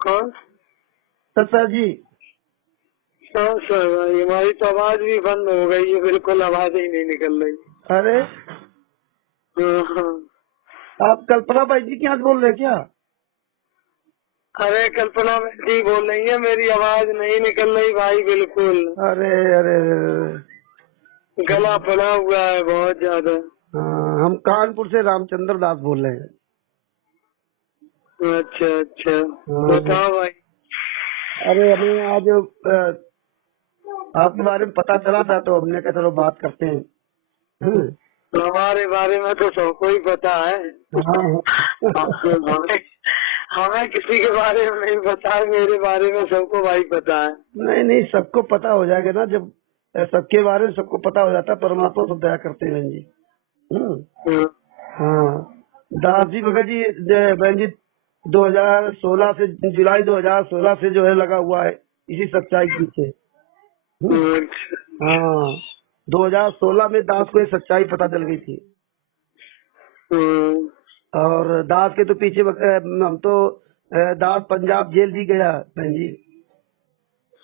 कौन? सर जी। हाँ सर भाई, हमारी तो आवाज भी बंद हो गई है, बिल्कुल आवाज ही नहीं निकल रही। अरे हाँ। आप कल्पना भाई जी क्या बोल रहे हैं क्या? अरे कल्पना जी बोल रही है, मेरी आवाज नहीं निकल रही भाई, बिल्कुल अरे अरे अरे, गला फड़ा हुआ है बहुत ज्यादा। हाँ, हम कानपुर से रामचंद्र दास बोल रहे हैं। अच्छा अच्छा, हाँ, बताओ भाई। अरे हमें आज आपके बारे में पता चला था तो हमने कहा चलो बात करते हैं। हमारे बारे में तो सबको ही पता है। हाँ, हमें हमें किसी के बारे में नहीं पता है, मेरे बारे में सबको भाई पता है। नहीं नहीं, सबको पता हो जाएगा ना, जब सबके बारे में सबको पता हो जाता है। परमात्मा सब दया करते हैं बहन जी। हाँ। हाँ, दास जी भगत जी बहन जी 2016 से, जुलाई 2016 से जो है लगा हुआ है इसी सच्चाई के पीछे। अच्छा। हाँ, 2016 में दास को ये सच्चाई पता चल गई थी और दास के तो पीछे हम तो दास पंजाब जेल भी गया बहन जी।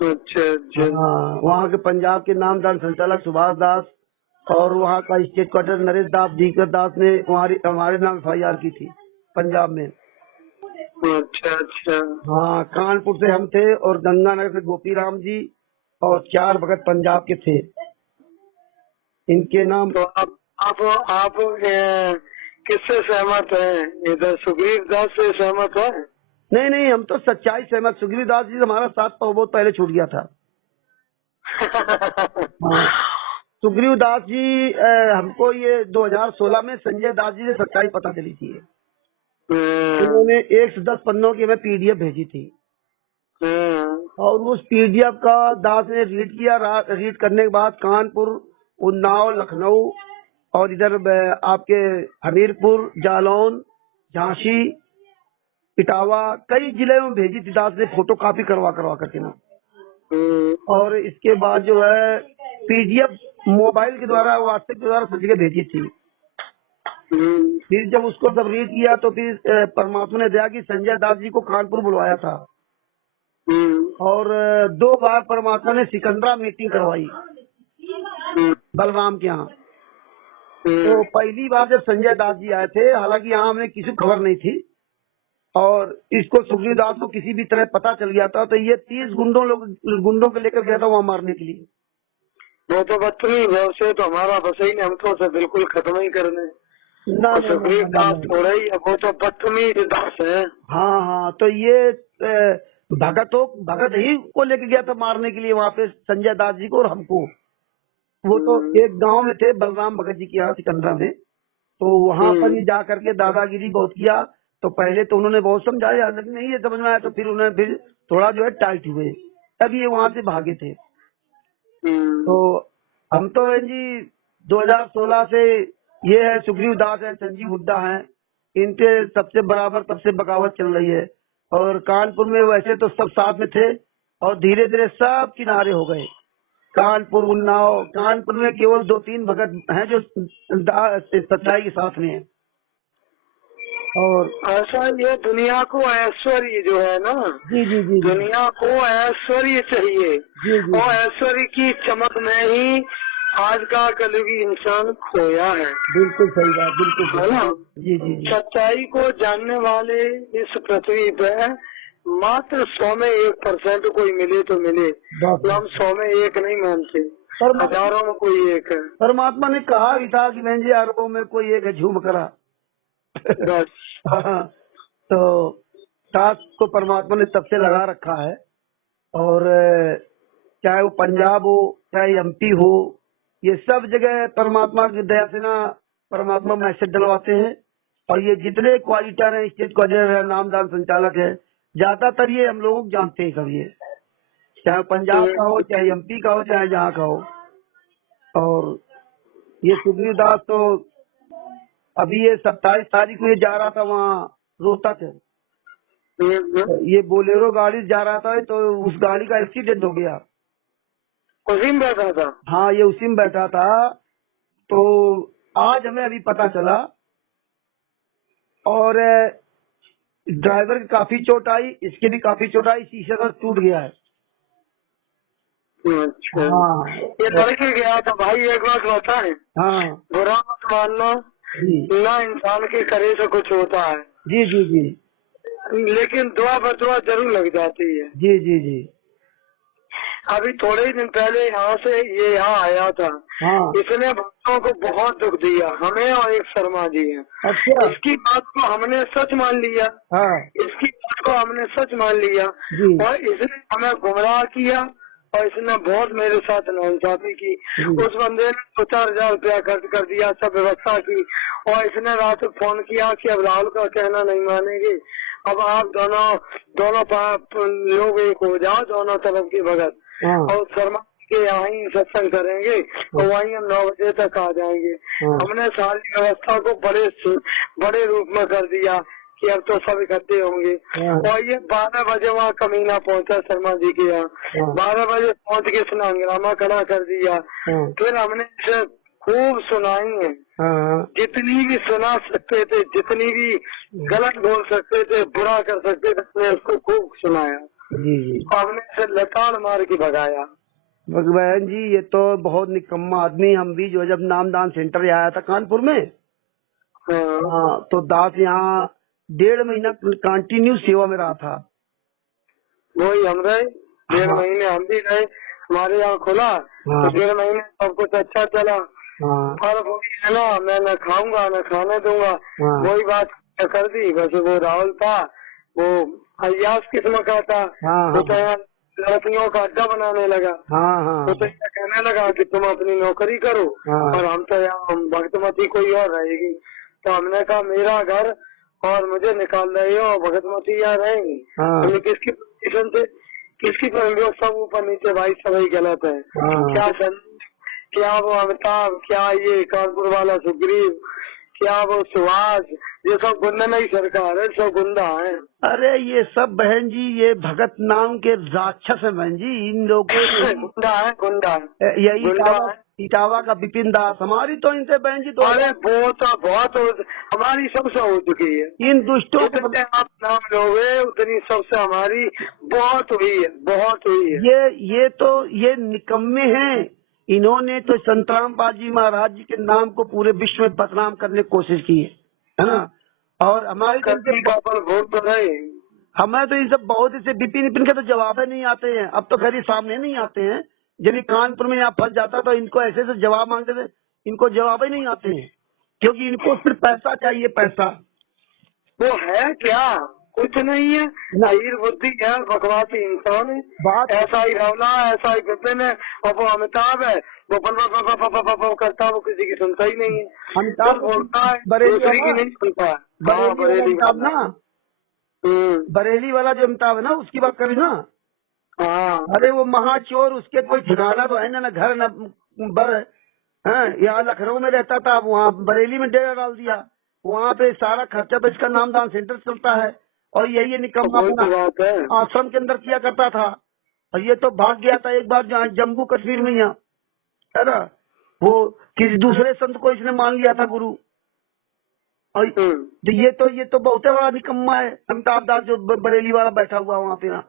अच्छा अच्छा। हाँ, वहाँ के पंजाब के नामदान संचालक सुभाष दास और वहाँ का स्टेट क्वार्टर नरेश दास दीकर दास ने हमारे नाम FIR की थी पंजाब में। अच्छा अच्छा। हाँ, कानपुर से हम थे और गंगानगर से गोपी राम जी और 4 भगत पंजाब के थे, इनके नाम। तो आप किससे सहमत हैं? इधर सुग्रीव दास से सहमत है? नहीं नहीं, हम तो सच्चाई सहमत। सुग्रीव दास जी हमारा साथ तो बहुत पहले छूट गया था। हाँ, सुग्रीव दास जी हमको ये 2016 में संजय दास जी से सच्चाई पता चली थी। उन्होंने 110 पन्नों की हमें PDF भेजी थी और उस PDF का दास ने रीड किया। रीड करने के बाद कानपुर, उन्नाव, लखनऊ और इधर आपके हमीरपुर, जालौन, झांसी, इटावा कई जिले में भेजी थी दास ने, फोटो कॉपी करवा करवा करके ना। और इसके बाद जो है PDF मोबाइल के द्वारा, व्हाट्सएप के द्वारा सब जगह भेजी थी। फिर जब उसको सब रीड किया तो फिर परमात्मा ने दिया कि संजय दास जी को कानपुर बुलवाया था और 2 बार परमात्मा ने सिकंदरा मीटिंग करवाई बलराम के यहाँ। तो पहली बार जब संजय दास जी आए थे, हालांकि यहाँ हमें किसी खबर नहीं थी और इसको सुग्रीव दास को किसी भी तरह पता चल गया था, तो ये 30 गुंडों को लेकर गया था वहाँ मारने के लिए। वो तो बदतमीज है, उसे तो हमारा बस ही नहीं, हम तो उसे बिल्कुल खत्म ही करने। ना और ना ना सुग्रीव ना ना, दास ना। थोड़ा ही है, वो तो बदतमीज दास है। हाँ हाँ, तो ये भगत ही को लेके गया था मारने के लिए वहाँ पे, संजय दास जी को और हमको। वो तो एक गांव में थे बलराम भगत जी के यहाँ सिकंदरा में, तो वहाँ पर ही जा करके दादागिरी बहुत किया। तो पहले तो उन्होंने बहुत समझाया लेकिन नहीं ये समझ में आया, तो फिर उन्होंने फिर थोड़ा जो है टाइट हुए, तब ये वहाँ से भागे थे। तो हम तो जी 2016 से ये है सुग्रीव दास है, संजीव हुड्डा है, इनके सबसे बराबर तब से बगावत चल रही है। और कानपुर में वैसे तो सब साथ में थे और धीरे धीरे सब किनारे हो गए। कानपुर, उन्नाव, कानपुर में केवल 2-3 भगत हैं जो सच्चाई के साथ में है। और ऐसा ये दुनिया को ऐश्वर्य जो है ना, जी जी जी जी दुनिया को ऐश्वर्य चाहिए, जी जी और ऐश्वर्य की चमक में ही आज का कलयुगी इंसान खोया है। बिल्कुल सही बात, बिल्कुल है सही। ना? जी जी जी, सच्चाई को जानने वाले इस पृथ्वी पे मात्र 100 में 1% कोई मिले तो मिले, तो हम 100 में 1 नहीं मानते, हजारों में कोई एक है। परमात्मा ने कहा भी था कि बहन जी अरबों में कोई एक है झूम करा। बस हाँ, तो सास को परमात्मा ने तब से लगा रखा है और चाहे वो पंजाब हो चाहे MP हो, ये सब जगह परमात्मा की दया से ना परमात्मा मैसेज डलवाते हैं। और ये जितने क्वालिटर हैं, स्टेट क्वालिटर है, नामदान संचालक है, ज्यादातर ये हम लोग जानते हैं सब, ये चाहे पंजाब का हो चाहे MP का हो चाहे जहाँ का हो। और ये सुग्रीव दास तो अभी ये 27 तारीख को ये जा रहा था वहाँ रोहतक, ये बोलेरो गाड़ी जा रहा था तो उस गाड़ी का एक्सीडेंट हो गया। उसी में बैठा था। हाँ, ये उसी में बैठा था। तो आज हमें अभी पता चला और ड्राइवर की काफी चोट आई, इसके भी काफी चोट आई, शीशे का टूट गया है। अच्छा हाँ ये लड़के गया था भाई, एक बात बता है, हाँ बुरा मत मानना जी ना, इंसान के करे से कुछ होता है, जी जी जी लेकिन दुआ बदुआ जरूर लग जाती है। जी जी जी अभी थोड़े ही दिन पहले यहाँ से ये यहाँ आया था, हाँ इसने भक्तों को बहुत दुख दिया, हमें और एक शर्मा जी हैं। अच्छा इसकी बात को हमने सच मान लिया, हाँ इसकी बात को हमने सच मान लिया जी और इसने हमें गुमराह किया और इसने बहुत मेरे साथ नाइंसाफी की। जी उस बंदे ने 2-4 हजार रुपया खर्च कर दिया, सब व्यवस्था की, और इसने रात को फोन किया कि अब राहुल का कहना नहीं मानेंगे, अब आप दोनों लोग एक हो जाओ, दोनों तरफ की भगत, हाँ और शर्मा के यहाँ ही सत्संग करेंगे और वहीं हम 9 बजे तक आ जाएंगे। हाँ हमने सारी व्यवस्था को बड़े रूप में कर दिया कि अब तो सब इकट्ठे होंगे। हाँ और ये 12 बजे वहाँ कमीना पहुंचा शर्मा जी के यहाँ, हाँ 12 बजे पहुंच के इसने हंगामा खड़ा कर दिया। हाँ फिर हमने इसे खूब सुनाई है, हाँ जितनी भी सुना सकते थे, जितनी भी गलत बोल सकते थे, बुरा कर सकते थे, हमने उसको खूब सुनाया। जी जी हमने इसे लताड़ मार के भगाया। बहन जी ये तो बहुत निकम्मा आदमी, हम भी जो जब नामदान सेंटर आया था कानपुर में, हाँ तो दास यहाँ 1.5 महीना कंटिन्यू सेवा में रहा था। वही हम रहे 1.5 हाँ। महीने, हम भी रहे, हमारे यहाँ खुला हाँ। तो 1.5 महीने सब कुछ अच्छा चला। हाँ और वही है ना, मैं न खाऊंगा न खाने दूंगा, हाँ। वही बात कर दी। बस वो राहुल था, वो अयास किस्म का था, हाँ वो तो यहाँ लड़कियों का अड्डा बनाने लगा। हाँ हाँ तो ये कहने लगा कि तुम अपनी नौकरी करो हाँ। और हम तो यहाँ भगतमती कोई और रहेगी। तो हमने कहा मेरा घर और मुझे निकाल रहे हो, भगतमती यहाँ रहेंगी। हाँ। हमने किसकी पोजीशन से, किसकी सब ऊपर नीचे भाई सभी गलत है। हाँ। क्या वो अमिताभ, क्या ये कानपुर वाला सुग्रीव, क्या वो सुहास, ये सब गुंडा नहीं सरकार है, सब गुंडा है। अरे ये सब बहन जी ये भगत नाम के राक्षस है बहन जी, इन लोगों ने गुंडा है, गुंडा है, यही इटावा का विपिन दास, हमारी तो इनसे बहन जी तो अरे वो तो बहुत हमारी सबसे हो चुकी है। इन दुष्टों को जितने आप नाम लोगे उतनी सबसे हमारी बहुत हुई है, बहुत हुई है। ये निकम्मे हैं, इन्होंने तो संतराम बाजी महाराज जी के नाम को पूरे विश्व में बदनाम करने की कोशिश की है ना। और हमारे करनी का पर वोट तो नहीं, हमें तो इन सब बहुत से विपिन के तो जवाब ही नहीं आते हैं, अब तो खैर सामने नहीं आते हैं। जब कानपुर में यहाँ फंस जाता तो इनको ऐसे से जवाब मांगते थे, इनको जवाब ही नहीं आते हैं, क्योंकि इनको सिर्फ पैसा चाहिए, पैसा। वो है क्या, कुछ नहीं है, अहीर बुद्धि है, बकवासी इंसान है। बात ऐसा ही रावला, ऐसा ही विपिन है, और वो अमिताभ है, वो बल करता, वो किसी की सुनता ही नहीं है। अमिताभ बोलता है बरेली दूसरी की नहीं सुनता है। बरेली अमिताभ ना, बरेली वाला जो अमिताभ है ना, उसकी बात करें ना। हाँ अरे वो महाचोर, उसके कोई ठिकाना तो है ना घर न बर, यहाँ लखनऊ में रहता था, वहाँ बरेली में डेरा डाल दिया, वहाँ पे सारा खर्चा तो इसका नामदान सेंटर चलता है, और यही निकम्मा अपना आश्रम के अंदर किया करता था। और ये तो भाग गया था एक बार जहाँ जम्मू कश्मीर में, यहाँ है ना, वो किसी दूसरे संत को इसने मान लिया था गुरु। और तो ये तो बहुत बड़ा निकम्मा है अमिताभ दास, जो बरेली वाला बैठा हुआ वहाँ पे ना।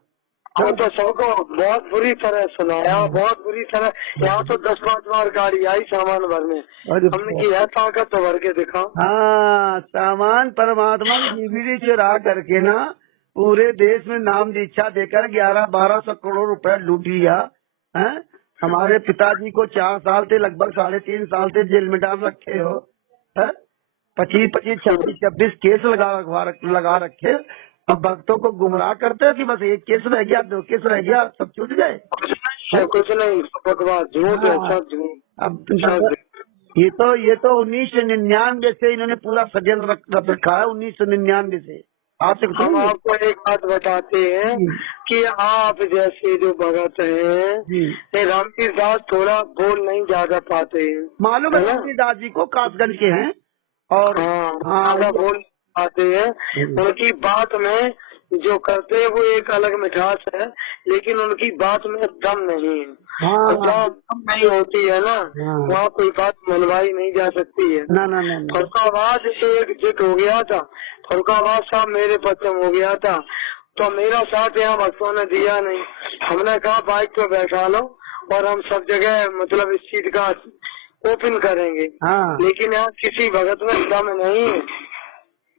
वो तो सबको बहुत बुरी तरह सुनाया, बहुत बुरी तरह। यहाँ तो 10-5 बार गाड़ी आई सामान भरने, हमने की है ताकत तो भर के दिखा। हाँ, सामान परमात्मा की डीवीडी चुरा करके ना पूरे देश में नाम दीक्षा देकर 1100-1200 करोड़ रुपए लूट लिया है। हमारे पिताजी को 4 साल से लगभग 3.5 साल से जेल में डाल रखे हो, 25, 26 केस लगा रखे। अब भक्तों को गुमराह करते हैं कि बस 1 केस रह गया, 2 केस रह गया, सब छूट जाए। कुछ नहीं, बकवास, झूठ है, सब झूठ। अब ये तो 1999 से इन्होंने पूरा सजल रखा है, 1999 से। हम आपको एक बात बताते हैं कि आप जैसे जो भगत हैं, रामजी दास थोड़ा बोल नहीं ज्यादा पाते हैं, मालूम है रामजी दास जी को कासगंज के हैं, और ज्यादा बोल पाते हैं। उनकी बात में जो करते हैं वो एक अलग मिठास है, लेकिन उनकी बात में दम नहीं है। जहाँ दम नहीं होती है ना, वहाँ कोई बात मनवाई नहीं जा सकती है। ना। उनका आवाज एकजुट हो गया था फरुखाबाद साहब मेरे पश्चिम हो गया था, तो मेरा साथ यहाँ भक्तों ने दिया नहीं। हमने कहा बाइक पे बैठा लो और हम सब जगह मतलब इस चीज का ओपन करेंगे। हाँ। लेकिन यहाँ किसी भगत में दम नहीं है,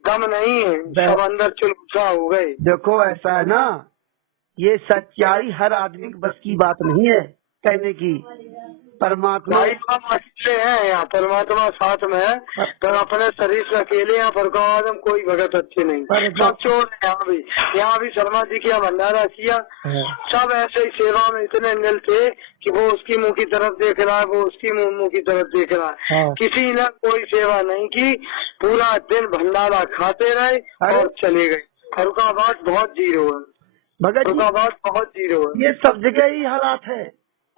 दम नहीं है, सब अंदर चुलबुसा हो गए। देखो ऐसा है ना, ये सच्चाई हर आदमी की बस की बात नहीं है कहने की। परमात्मा भाई आप अकेले हैं यहाँ, परमात्मा साथ में है, तो अपने शरीर से अकेले यहाँ फरुखाबाद में कोई भगत अच्छे नहीं, सब चोर है। यहाँ भी शर्मा जी की भंडारा किया, सब ऐसे ही सेवा में इतने निल थे कि वो उसकी मुंह की तरफ देख रहा है, वो उसकी मुंह की तरफ देख रहा है। किसी ने कोई सेवा नहीं की, पूरा दिन भंडारा खाते रहे और चले गए। फरुखाबाद बहुत जीरो है, फरुखाबाद बहुत जीरो है। ये सब जगह ही हालात है,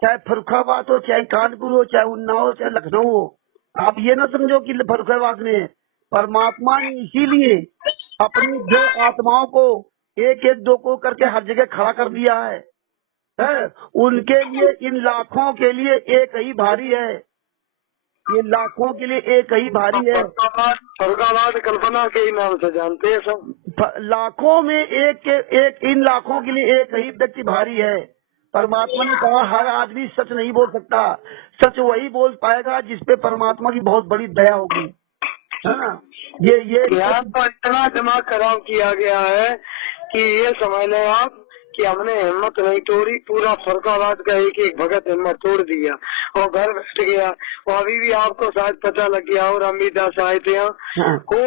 चाहे फरुखाबाद हो, चाहे कानपुर हो, चाहे उन्नाव हो, चाहे लखनऊ हो। आप ये ना समझो कि फरुखाबाद में परमात्मा ने इसीलिए अपनी दो आत्माओं को एक एक दो को करके हर जगह खड़ा कर दिया है। उनके लिए इन लाखों के लिए एक ही भारी है, ये लाखों के लिए एक ही भारी है। फरुखाबाद कल्पना के ही नाम से जानते हैं सब, लाखों में एक इन लाखों के लिए एक ही व्यक्ति भारी है। परमात्मा ने कहा हर आदमी सच नहीं बोल सकता, सच वही बोल पाएगा जिसपे परमात्मा की बहुत बड़ी दया होगी, है ना। ये तो इतना दिमाग खराब किया गया है कि ये समझ लें आप कि हमने हिम्मत नहीं तोड़ी, पूरा फरुखाबाद का एक एक भगत हिम्मत तोड़ दिया और घर बैठ गया। और अभी भी आपको शायद पता लग गया, और अमित आए थे यहाँ को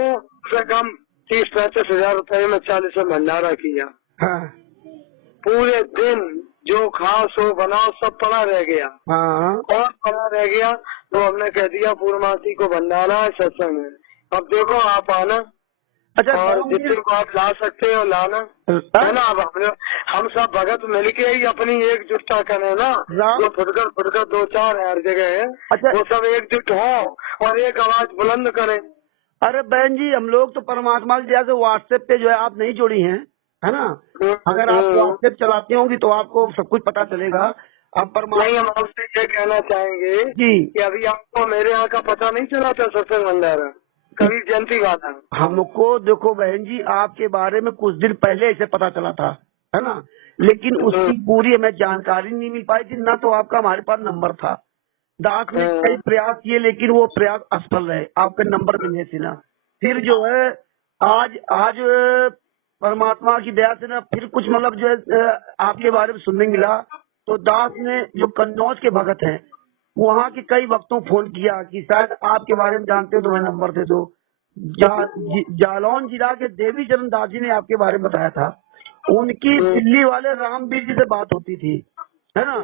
से कम 30-35 हजार रुपए में 40 में भंडारा किया। पूरे दिन जो खाओ सो बनाओ सब पड़ा रह गया, और पड़ा रह गया। तो हमने कह दिया पूर्णमासी को भंडारा है सत्संग में, अब देखो आप आना। अच्छा, और जितने को आप ला सकते हो लाना, है ना। अब हम सब भगत मिलके ही अपनी एकजुटता करें ना, जो फुटकर 2-4 हर जगह है। अच्छा, वो सब एकजुट हो और एक आवाज बुलंद करें। अरे बहन जी, हम लोग तो परमात्मा की दया से व्हाट्सएप पे जो है आप नहीं जोड़ी हैं, है ना। अगर आप व्हाट्सएप चलाती होंगी तो आपको सब कुछ पता चलेगा। अब नहीं, हम आपसे ये कहना चाहेंगे कि अभी आपको मेरे यहाँ का पता नहीं चला था सत्संग भंडारा कभी जयंती वाला। हमको देखो बहन जी, आपके बारे में कुछ दिन पहले ऐसे पता चला था, है ना, लेकिन उसकी पूरी हमें जानकारी नहीं मिल पाई थी, ना तो आपका हमारे पास नंबर था। दास ने कई प्रयास किए लेकिन वो प्रयास असफल रहे आपके नंबर मिलने से ना। फिर जो है आज परमात्मा की दया से ना फिर कुछ मतलब जो है आपके बारे में सुनने मिला। तो दास ने जो कन्नौज के भगत हैं वहाँ के कई वक्तों फोन किया कि शायद आपके बारे में जानते हो तो मैं नंबर दे दो। जालौन जिला के देवी चरण दास जी ने आपके बारे में बताया था। उनकी दिल्ली वाले रामवीर जी से बात होती थी, है ना।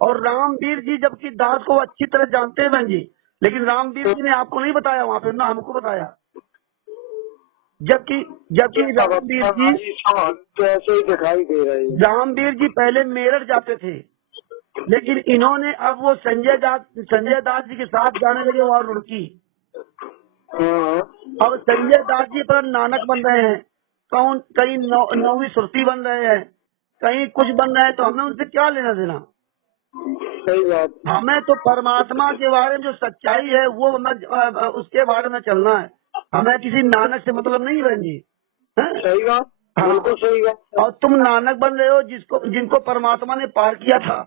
और रामवीर जी जबकि दास को अच्छी तरह जानते हैं बहन जी, लेकिन रामवीर जी ने आपको नहीं बताया वहाँ पे, ना हमको बताया। जबकि रामवीर जी ऐसे ही दिखाई दे रहे हैं। रामवीर जी पहले मेरठ जाते थे, लेकिन इन्होंने अब वो संजय दास जी के साथ जाने लगे वहाँ रुड़की। अब संजय दास जी पर नानक बन रहे हैं, कहीं 9वीं सुरती बन रहे हैं, कहीं कुछ बन रहे हैं, तो हमें उनसे क्या लेना देना। सही बात। हमें तो परमात्मा के बारे में जो सच्चाई है वो हमें उसके बारे में चलना है, हमें किसी नानक से मतलब नहीं बहन जी। सही बात, बिल्कुल सही बात। और तुम नानक बन रहे हो जिनको परमात्मा ने पार किया था।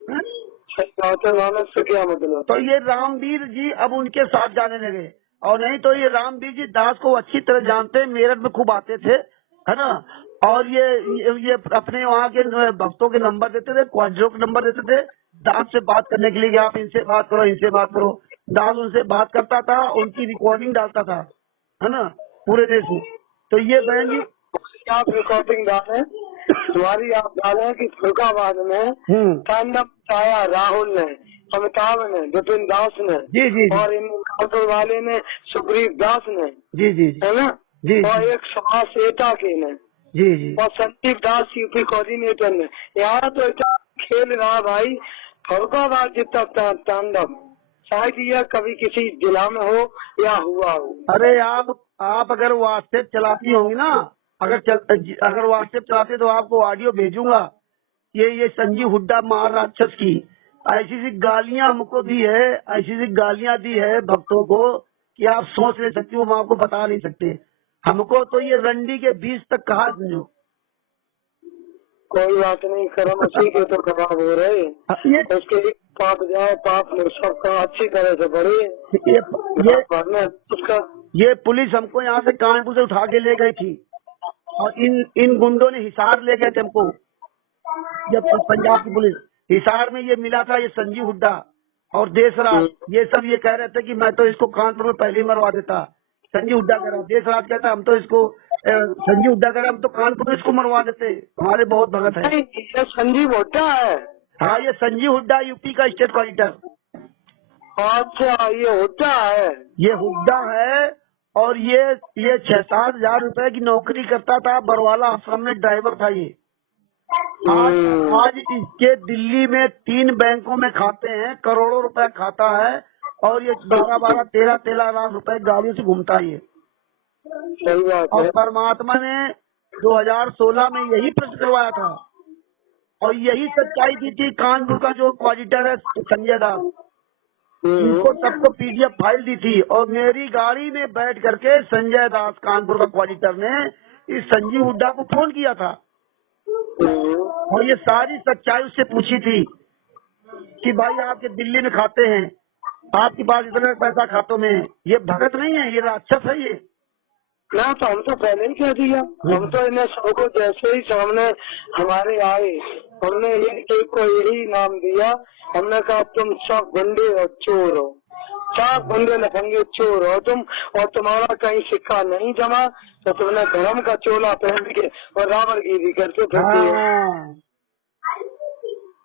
नानक से क्या मतलब। तो ये रामवीर जी अब उनके साथ जाने लगे, और नहीं तो ये रामवीर जी दास को अच्छी तरह जानते, मेरठ में खूब आते थे, है ना। और ये अपने वहाँ के भक्तों के नंबर देते थे, क्वाड्रो के नंबर देते थे दास से बात करने के लिए कि आप इनसे बात करो, इनसे बात करो। दास उनसे बात करता था, उनकी रिकॉर्डिंग डालता था, है ना, पूरे देश में। तो ये बहन जी आप रिकॉर्डिंग डाले, तुम्हारी आप डाले कि फरुखाबाद में तांडव छाया राहुल ने, अमिताभ ने, विपिन दास ने, जी और इन कानपुर वाले ने सुग्रीव दास ने, जी है ना, और जी एक सुभाष एटा के ने, जी और संदीप दास यूपी कोऑर्डिनेटर ने। यहाँ तो इतना खेल रहा भाई, फरुखाबाद जितना तांडव शायद यह कभी किसी जिला में हो या हुआ हो। अरे आप अगर व्हाट्सएप चलाती होंगी ना, अगर व्हाट्सएप चलाते तो आपको ऑडियो भेजूंगा। ये संजीव हुड्डा महाराक्षस की ऐसी गालियां हमको दी है, ऐसी गालियां दी है भक्तों को कि आप सोच नहीं सकते, हम आपको बता नहीं सकते। हमको तो ये रंडी के बीच तक कहा समझो। कोई बात नहीं, कर्म उसी के तो खराब हो रहे, ये उसके लिए पाप जाए, पाप में सबका अच्छी तरह से बढ़े। उसका ये पुलिस हमको यहाँ से कानपुर से उठा के ले गई थी और इन गुंडों ने हिसार ले गए थे हमको। जब पंजाब की पुलिस हिसार में ये मिला था, ये संजीव हुड्डा और देशराज, ये सब ये कह रहे थे कि मैं तो इसको कानपुर में पहले ही मरवा देता। संजीव हुड्डा कह रहा, देशराज कहता हम तो इसको, संजीव हुड्डा कह रहा हम तो कानपुर में इसको मरवा देते, हमारे बहुत भगत है। ये संजीव हुड्डा है? हाँ, ये संजीव हुड्डा यूपी का स्टेट कॉर्डिनेटर। अच्छा, ये हुड्डा है? ये हुड्डा है और ये 6-7 हजार रुपए की नौकरी करता था, बरवाला आश्रम में ड्राइवर था ये। आज इसके दिल्ली में 3 बैंकों में खाते हैं, करोड़ों रुपए खाता है और ये 12-12, 13-13 लाख रुपए गाड़ियों से घूमता है ये। सही बात है। और परमात्मा ने 2016 में यही प्रश्न करवाया था और यही सच्चाई दी थी। कानपुर का जो ऑडिटर है संजय दास, उनको सबको PDF फाइल दी थी और मेरी गाड़ी में बैठ करके संजय दास कानपुर का ऑडिटर ने इस संजीव हुड्डा को फोन किया था और ये सारी सच्चाई उससे पूछी थी कि भाई आपके दिल्ली में खाते हैं, आपके पास इतना पैसा खातों में है, ये भगत नहीं है, ये राक्षस है ये। ना तो हम तो पहले ही कह दिया, हम तो इन्हें सबको जैसे ही सामने हमारे आए हमने एक को यही नाम दिया, हमने कहा तुम सब गुंडे और चोर हो, सब गुंडे लफंगे चोर हो तुम, और तुम्हारा कहीं सिक्का नहीं जमा तो तुमने धर्म का चोला पहन के और रावणगिरी करके फिरती हो।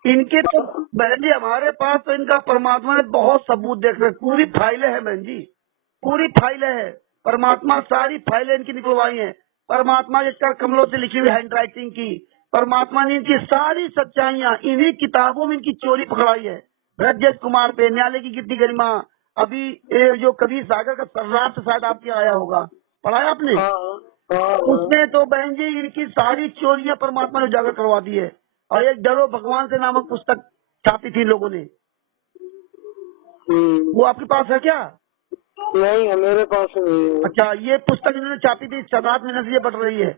इनके तो बहन जी हमारे पास तो इनका परमात्मा ने बहुत सबूत देख रहे, पूरी फाइलें हैं बहन जी, पूरी फाइलें हैं। परमात्मा सारी फाइलें इनकी निकलवाई हैं, परमात्मा जिसका कमलों से लिखी हुई हैंड राइटिंग की, परमात्मा ने इनकी सारी सच्चाइयां इन्हीं किताबों में इनकी चोरी पकड़ाई है। ब्रजेश कुमार पे न्यायालय की गिद्दी गरिमा, अभी जो कबीर सागर का सर्राफ शायद आपके आया होगा, पढ़ा है आपने? उसमें तो बहन जी इनकी सारी चोरियां परमात्मा ने उजागर करवा दी है। और एक डरो भगवान से नामक पुस्तक छापी थी लोगों ने, वो आपके पास है क्या? नहीं है, मेरे पास नहीं है। अच्छा, ये पुस्तक इन्होंने छापी थी, 7 महीने से ये बढ़ रही है।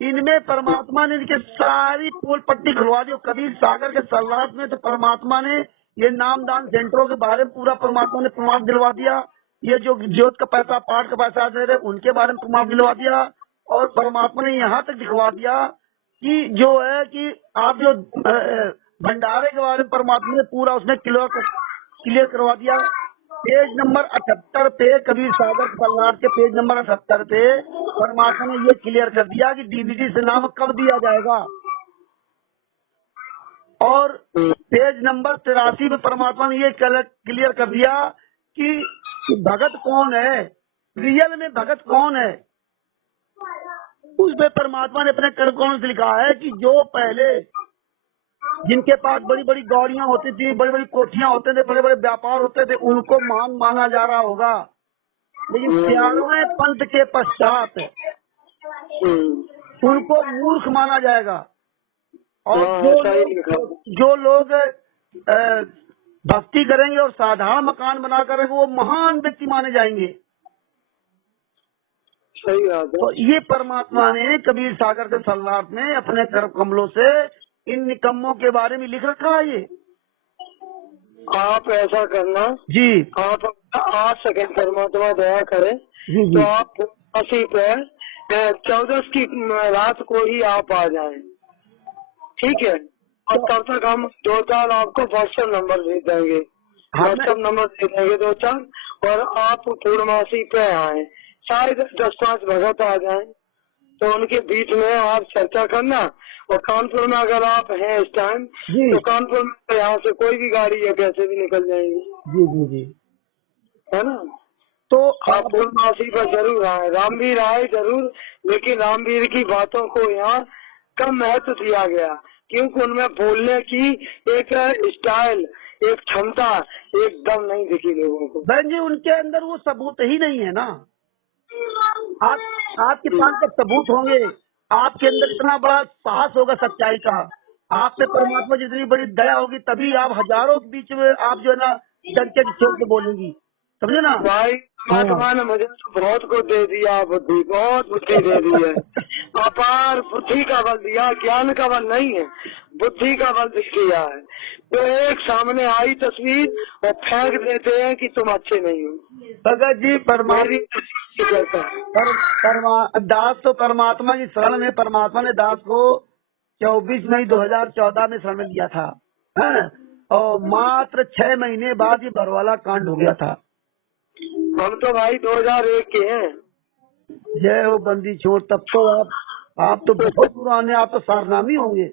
इनमें परमात्मा ने इनके सारी पोल पट्टी खुलवा दी। कबीर सागर के सर्राफ में तो परमात्मा ने ये नामदान सेंटरों के बारे में पूरा परमात्मा ने प्रमाण दिलवा दिया। ये जो जोत का पैसा, पाठ का पैसा दे रहे उनके बारे में प्रमाण दिलवा दिया। और परमात्मा ने यहाँ तक दिखवा दिया कि जो है कि आप जो भंडारे के बारे में परमात्मा ने पूरा उसमें क्लियर करवा दिया। पेज नंबर 78 पे, कबीर सागर सर्राफ के पेज नंबर 78 पे परमात्मा ने ये क्लियर कर दिया कि DBT से नाम कब दिया जाएगा। और पेज नंबर 83 पे परमात्मा ने ये क्लियर कर दिया कि भगत कौन है, रियल में भगत कौन है। उसमें परमात्मा ने अपने कर्मकांड से लिखा है कि जो पहले जिनके पास बड़ी बड़ी गाड़ियां होती थी, बड़ी बड़ी कोठियां होते थे, बड़े बड़े व्यापार होते थे, उनको महान माना जा रहा होगा, लेकिन 93वें पंथ के पश्चात उनको मूर्ख माना जाएगा। और जो लोग भक्ति करेंगे और साधारण मकान बना करेंगे वो महान व्यक्ति माने जाएंगे। सही बात है। तो ये परमात्मा ने कबीर सागर के सर्राफ में अपने कर्म कमलों से इन निकम्मों के बारे में लिख रखा है। ये आप ऐसा करना जी, आप 8 सेकंड परमात्मा दया करें जी, तो आप 80 पे 14 की रात को ही आप आ जाएं, ठीक है? और तब तक हम 2-4 आपको व्हाट्सएप नंबर दे देंगे, व्हाट्सएप नंबर दे देंगे 2-4, और आप पूर्णमासी पे आए, शायद 10-5 भगत आ जाएं तो उनके बीच में आप चर्चा करना। और कानपुर में अगर आप हैं इस टाइम तो कानपुर में यहाँ से कोई भी गाड़ी है कैसे भी निकल जाएगी जी जी जी, है ना? तो आप पूर्णमासी पर जरूर आए, रामवीर आए जरूर, लेकिन रामवीर की बातों को यहाँ कम महत्व दिया गया क्योंकि उनमें बोलने की एक स्टाइल, एक क्षमता एकदम नहीं दिखी लोगों को। बहन जी उनके अंदर वो सबूत ही नहीं है ना। आपके पास जब सबूत होंगे, आपके अंदर इतना बड़ा साहस होगा सच्चाई का, आप पे परमात्मा जितनी बड़ी दया होगी, तभी आप हजारों के बीच में आप जो है ना डंके की चोट से बोलेंगी। समझे ना भाई परमात्मा ने मुझे तो बहुत कुछ दे दिया, बुद्धि, बहुत बुद्धि दे दी है। अपार बुद्धि का बल दिया, ज्ञान का बल नहीं है, बुद्धि का बल दिया है। तो एक सामने आई तस्वीर और फेंक देते हैं कि तुम अच्छे नहीं हो। भगत जी मेरी दास तो परमात्मा की शरण में, परमात्मा ने दास को 24 मई 2014 में शरण लिया था, है? और मात्र 6 महीने बाद ये बरवाला कांड हो गया था। हम तो भाई 2001 के हैं। जय हो बंदी छोड़। तब तो आप तो बहुत पुराने, आप तो सारनामी होंगे।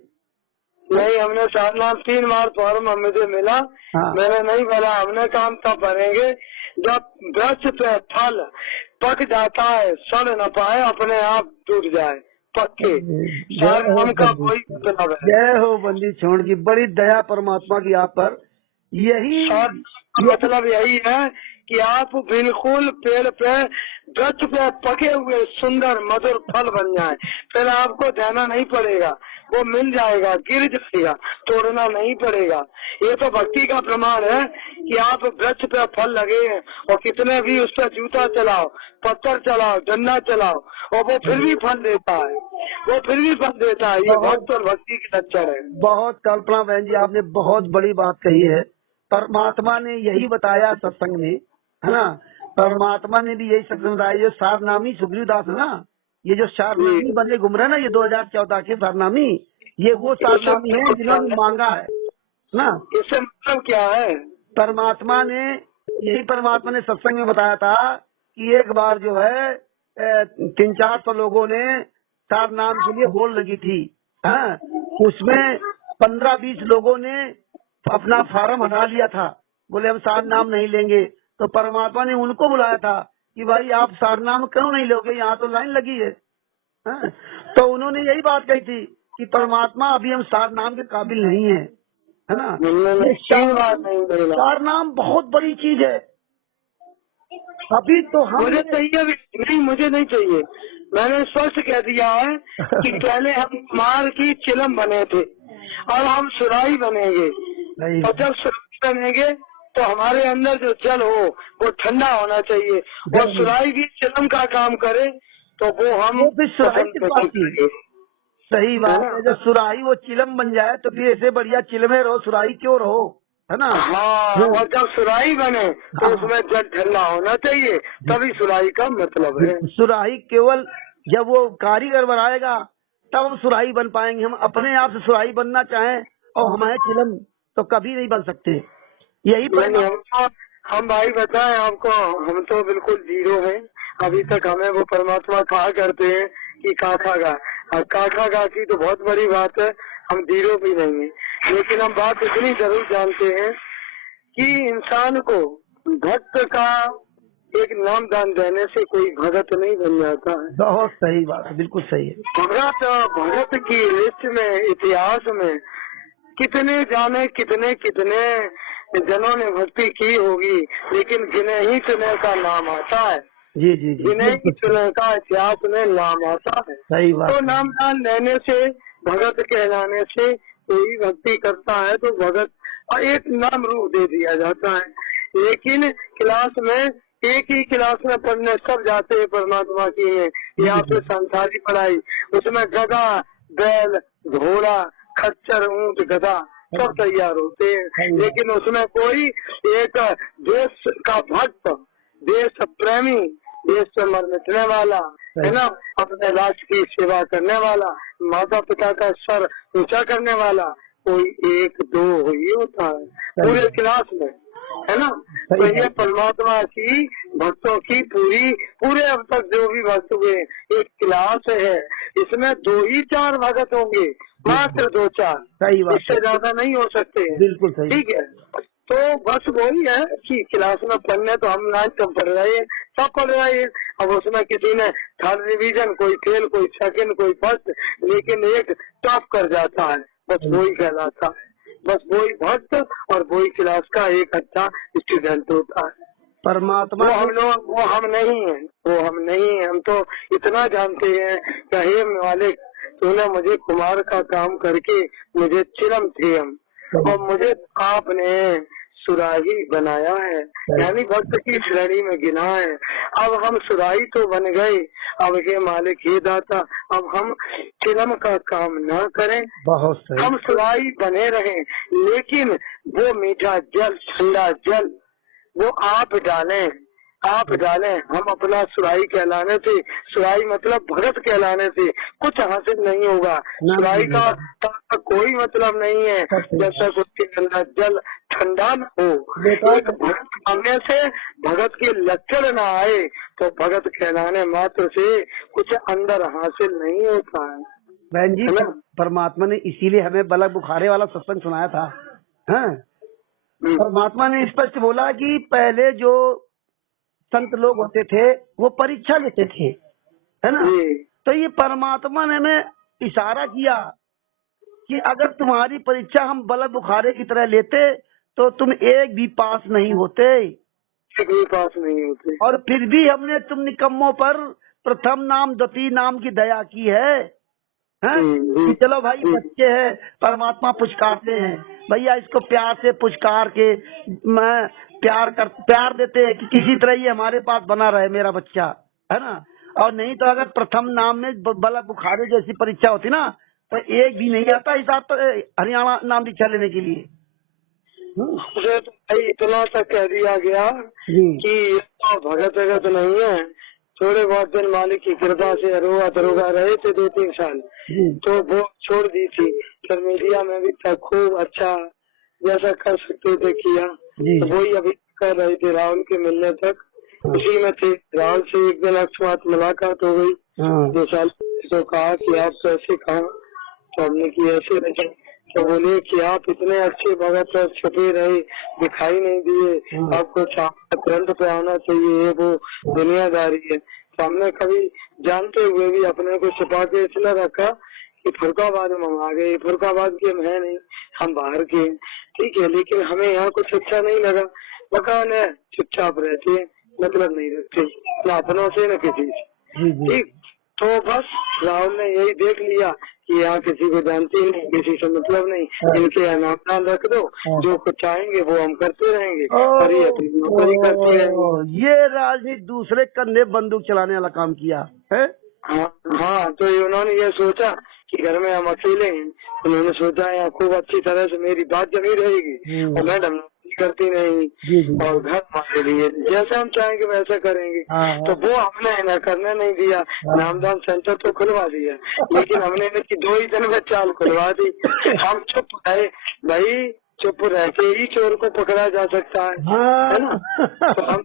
नहीं, हमने सारनाम 3 बार फॉर्म मुझे मिला। हाँ। मैंने नहीं बोला, हमने काम तब भरेंगे जब वृक्ष पे फल पक जाता है, सड़ न पाए, अपने आप टूट जाए, पक्के। सारनाम का कोई मतलब है। जय हो बंदी छोड़ की, बड़ी दया परमात्मा की आप पर। यही मतलब यही है कि आप बिल्कुल पेड़ पे, वृक्ष पे पके हुए सुंदर मधुर फल बन जाए, फिर आपको देना नहीं पड़ेगा, वो मिल जाएगा, गिर जाएगा, तोड़ना नहीं पड़ेगा। ये तो भक्ति का प्रमाण है कि आप वृक्ष पे फल लगे हैं और कितने भी उस पर जूता चलाओ, पत्थर चलाओ, डंडा चलाओ, और वो फिर भी फल देता है, वो फिर भी फल देता है। ये भक्त और भक्ति के लक्षण है। बहुत कल्पना बहन जी, आपने बहुत बड़ी बात कही है। परमात्मा ने यही बताया सत्संग में, है ना। परमात्मा ने भी यही सत्संग बताया। जो सारनामी सुग्रीव दास है ना, ये जो सारनामी बने घूम रहे ना, ये 2014 के सारनामी, ये वो सारनामी है जिन्होंने मांगा है ना। इससे मतलब क्या है? परमात्मा ने सत्संग में बताया था कि एक बार जो है 300-400 लोगों ने सारनाम के लिए बोल लगी थी, हाँ? उसमें 15-20 लोगों ने अपना फार्म हटा लिया था, बोले हम सारनाम नहीं लेंगे। तो परमात्मा ने उनको बुलाया था कि भाई आप सारनाम क्यों नहीं लोगे, यहाँ तो लाइन लगी है, हाँ? तो उन्होंने यही बात कही थी कि परमात्मा अभी हम सारनाम के काबिल नहीं है, है ना। सारनाम बहुत बड़ी चीज है। अभी तो हम मुझे चाहिए भी नहीं, मुझे नहीं चाहिए। मैंने स्पष्ट कह दिया है कि पहले हम कुमार की चिलम बने थे और हम सुराही बनेंगे, और जब सुराही बनेंगे तो हमारे अंदर जो जल हो वो ठंडा होना चाहिए, और सुराही भी चिलम का काम करे तो वो हम करेंगे। सही बात है, जब सुराही वो चिलम बन जाए तो फिर ऐसे बढ़िया चिलमे रहो, सुराही क्यों रहो, है ना। हाँ, और जब सुराही बने तो उसमें जल ठंडा होना चाहिए, तभी सुराही का मतलब है। सुराही केवल जब वो कारीगर बनाएगा तब हम सुराही बन पाएंगे। हम अपने आप से सुराही बनना चाहें और हमारे चिलम तो कभी नहीं बन सकते। यही हम भाई बताएं आपको, हम तो बिल्कुल जीरो हैं। अभी तक हमें वो परमात्मा कहा करते हैं कि काका गा, और काका गा की तो बहुत बड़ी बात है, हम जीरो भी नहीं है। लेकिन हम बात इतनी जरूर जानते हैं कि इंसान को भक्त का एक नामदान देने से कोई भगत नहीं बन जाता है। बहुत सही बात है, बिल्कुल सही है। भगत की लिस्ट में, इतिहास में कितने जाने कितने जनों ने भक्ति की होगी, लेकिन गिने ही चुने का नाम आता है। जी जी जी, गिने ही चुने का इतिहास में नाम आता है। सही बात। तो नामदान देने से, भगत कहलाने से कोई भक्ति करता है तो भगत एक नाम रूप दे दिया जाता है। लेकिन क्लास में, एक ही क्लास में पढ़ने सब जाते हैं परमात्मा की है, यहाँ पे संसारी पढ़ाई, उसमें गधा, बैल, घोड़ा, खच्चर, ऊंट, गधा सब तैयार होते हैं, लेकिन उसमें कोई एक देश का भक्त, देश प्रेमी, देश से मर मिटने वाला, है ना, अपने राष्ट्र की सेवा करने वाला, माता पिता का सर ऊंचा करने वाला, कोई 1-2 ही होता है पूरे क्लास में, है ना। तो ये परमात्मा की भक्तों की पूरे अब तक जो भी भक्त हुए एक क्लास है, इसमें 2-4 भगत होंगे, मात्र 2-4, इससे ज्यादा नहीं हो सकते हैं। बिल्कुल सही, ठीक है। तो बस वही है कि क्लास में पढ़ने तो हम 9th तक पढ़ रहे हैं, सब पढ़ रहे हैं। अब उसमें किसी ने 3rd डिवीजन, कोई फेल, कोई 2nd, कोई 1st, लेकिन एक टॉप कर जाता है, बस वही कहलाता है। बस वही भक्त और वही क्लास का एक अच्छा स्टूडेंट होता है। परमात्मा वो हम नहीं है। हम तो इतना जानते हैं कि हे मालिक, तूने मुझे कुमार का काम करके मुझे चिरम थे हम, और मुझे आपने सुराही बनाया है, यानी भक्त की श्रेणी में गिना है। अब हम सुराही तो बन गए, अब हे मालिक हे दाता, अब हम चिलम का काम ना करें, बहुत सही। हम सुराही बने रहें, लेकिन वो मीठा जल, ठंडा जल वो आप डालें, आप डालें। हम अपना सुराही कहलाने से, सुराही मतलब भगत कहलाने से कुछ हासिल नहीं होगा। सुराही का कोई मतलब नहीं है जब तक उसके अंदर जल ठंडा न हो। एक भगत बनने से भगत के लक्षण न आए तो भगत कहलाने मात्र से कुछ अंदर हासिल नहीं होता है। बहन जी, परमात्मा ने इसीलिए हमें बलक बुखारे वाला सत्संग सुनाया था। हाँ, परमात्मा ने स्पष्ट बोला कि पहले जो संत लोग होते थे वो परीक्षा लेते थे, है ना। तो ये परमात्मा ने हमें इशारा किया कि अगर तुम्हारी परीक्षा हम बलक बुखारे की तरह लेते तो तुम एक भी पास नहीं होते, एक भी पास नहीं होते। और फिर भी हमने तुम निकम्मों पर प्रथम नाम द्वितीय नाम की दया की है। कि चलो भाई बच्चे हैं, परमात्मा पुचकारते हैं, भैया इसको प्यार से पुचकार के मैं प्यार देते हैं कि किसी तरह ये हमारे पास बना रहे मेरा बच्चा, है ना। और नहीं तो अगर प्रथम नाम में बलक बुखारे जैसी परीक्षा होती ना तो एक भी नहीं आता हिसाब तो हरियाणा नाम दीक्षा लेने के लिए। मुझे तो भाई इतना तक कह दिया गया कि भगत भगत नहीं है, थोड़े बहुत दिन मालिक की कृपा से अरोगा दरोगा रहे थे 2-3 साल, तो वो छोड़ दी थी। फिर मीडिया में भी था खूब अच्छा जैसा कर सकते थे किया, तो वही अभी कर रहे थे राहुल के मिलने तक, उसी में थे। राहुल से एक दिन अक्षमात मुलाकात हो गई, 2 साल तो कहा कि आप तो ऐसे कहा, तो हमने की ऐसे रहे, तो बोले कि आप इतने अच्छे भगत छुपे रहे, दिखाई नहीं दिए, आपको तुरंत पे आना चाहिए, वो दुनियादारी है। तो हमने कभी जानते हुए भी अपने को छुपा के इसलिए रखा कि फरुखाबाद में हम आ गए, फरुखाबाद के हम है नहीं, हम बाहर के हैं, ठीक है, लेकिन हमें यहाँ कुछ अच्छा नहीं लगा। मकान है, चुपचाप रहते हैं, मतलब नहीं रखते न अपनों से न किसी से, ठीक। तो बस राहुल ने यही देख लिया कि यहाँ किसी को जानते ही नहीं, किसी से मतलब नहीं, इनके नाम रख दो, जो कुछ चाहेंगे वो हम करते रहेंगे, और ये अपनी नौकरी करते रहेंगे। ये राजनीति दूसरे कंधे बंदूक चलाने वाला काम किया है। हाँ, तो उन्होंने ये सोचा कि घर में हम अकेले हैं, उन्होंने सोचा यहाँ खूब अच्छी तरह से मेरी बात जमी रहेगी और मैडम करती नहीं, और घर हमारे लिए जैसा हम चाहेंगे वैसा करेंगे। तो वो हमने इन्हें करने नहीं दिया, नामदान सेंटर तो खुलवा दिया, लेकिन हमने इनकी 2 ही दिन में चाल खुलवा दी। हम चुप रहे भाई, चुप रह के ही चोर को पकड़ा जा सकता है ना। तो हम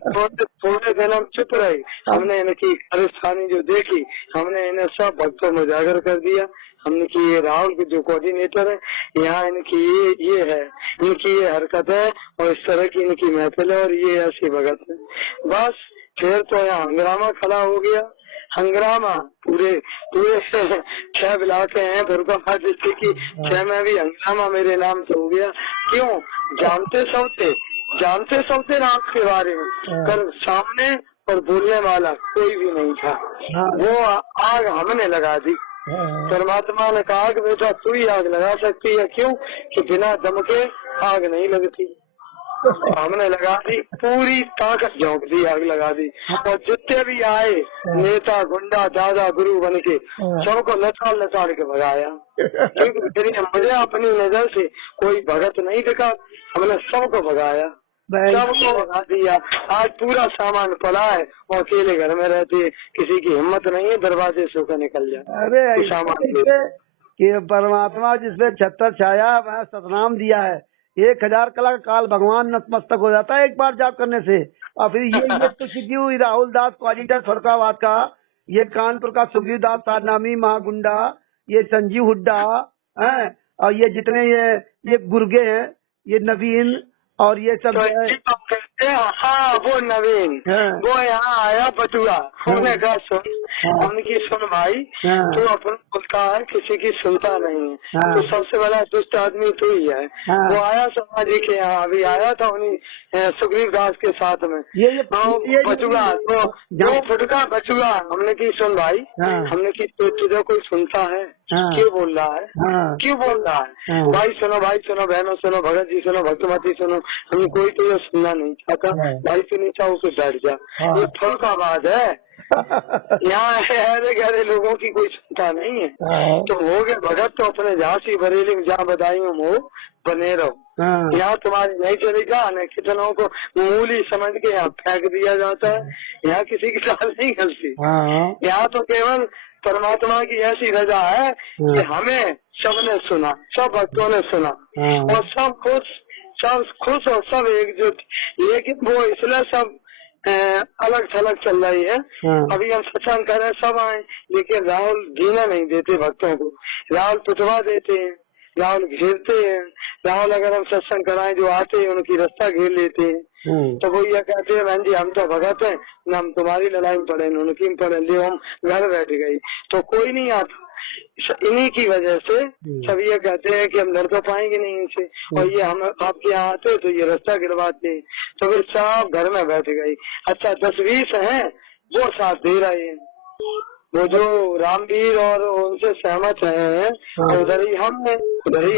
थोड़े दिन हम चुप रहे, हमने इनकी परेशानी जो देखी, हमने इन्हें सब भक्तों में उजागर कर दिया। हमने की ये राहुल के जो कोऑर्डिनेटर है, यहाँ इनकी ये है, इनकी ये हरकत है, और इस तरह की इनकी महफिल है, और ये ऐसी भगत है। बस फिर तो यहाँ हंगामा खड़ा हो गया, हंगामा पूरे 6 ब्लॉक हैं फरुखाबाद डिस्ट्रिक्ट की, 6 में भी हंगामा मेरे नाम से हो गया। क्यों? जानते सबसे रात के बारे में, कर सामने और बोलने वाला कोई भी नहीं था। वो आग हमने लगा दी। परमात्मा ने कहा कि बेटा तू ही आग लगा सकती है, क्यों कि बिना दम के आग नहीं लगती। हमने लगा दी, पूरी ताकत झोंक दी, आग लगा दी, और जितने भी आए नेता गुंडा दादा गुरु बन के सबको लचाड़ के भगाया। क्योंकि मुझे अपनी नजर से कोई भगत नहीं दिखा, हमने सबको भगाया, सबको भगा दिया। आज पूरा सामान पड़ा है, वो अकेले घर में रहते, किसी की हिम्मत नहीं है दरवाजे से होकर निकल जाए। अरे सामान कि परमात्मा जिसमें छत्र छाया वह सतनाम दिया है, 1000 कला काल भगवान नतमस्तक हो जाता है एक बार जाप करने से। और फिर ये तो सिद्धि राहुल दास क्वालिटर फरुखाबाद का, ये कानपुर का सुखदेव दास सारनामी महागुंडा, ये संजीव हुड्डा है, और ये जितने ये गुर्गे हैं, ये नवीन और ये सब हाँ वो नवीन वो यहाँ आया बटुआ, हमने कहा सुन हमने की सुन भाई, हाँ। तू अपन बोलता है किसी की सुनता नहीं है, हाँ। तो सबसे बड़ा दुष्ट आदमी तू ही है। हाँ। वो आया समाजी के यहाँ, अभी आया था उन्हीं सुग्रीव दास के साथ में, ये बचुआ वो फुटका बचुआ। हमने की सुन भाई, हाँ। हमने की तुझे कोई सुनता है? हाँ। क्यों बोल रहा है? हाँ। क्यों बोल रहा है? हाँ। भाई सुनो बहनों सुनो, भगत जी सुनो, भक्तमती सुनो, हमें कोई तुझे सुनना नहीं चाहता। हाँ। भाई तू नहीं चाहो तो बैठ जा। हाँ। ये फल का आवाज है। यहाँ ऐसे गहरे लोगों की कोई चिंता नहीं है। हाँ। तो हो गए भगत तो अपने झांसी बरेली में जहाँ बधाइयों में हो बने रहो। हाँ। यहाँ तुम्हारी नहीं चलेगा, न कितनों को मूली समझ के यहाँ फेंक दिया जाता है। यहाँ किसी की चाल नहीं गलती। हाँ। यहाँ तो केवल परमात्मा की ऐसी रजा है कि हमें सबने सुना, सब भक्तों ने सुना, और सब खुश और सब एकजुट। लेकिन वो इसलिए सब अलग थलग चल रही है। अभी हम सत्संग कर रहे हैं, सब आए, लेकिन राहुल जीना नहीं देते भक्तों को। राहुल पिटवा देते हैं, राहुल घेरते हैं। राहुल अगर हम सत्संग कराएं, जो आते हैं उनकी रास्ता घेर लेते हैं। तो वो ये कहते हैं बहन जी हम तो भगत हैं, न हम तुम्हारी लड़ाई में पड़े, न उनकी में पड़े, ले हम घर बैठ गई। तो कोई नहीं आता। इन्हीं की वजह से सब ये कहते हैं कि हम लड़ तो पाएंगे नहीं इनसे, और ये हम आपके यहाँ आते तो ये रास्ता गिरवाते हैं। तो फिर सब घर में बैठ गई। अच्छा 10-20 हैं वो साथ दे रहे हैं, वो जो रामवीर और उनसे सहमत हैं, उधर ही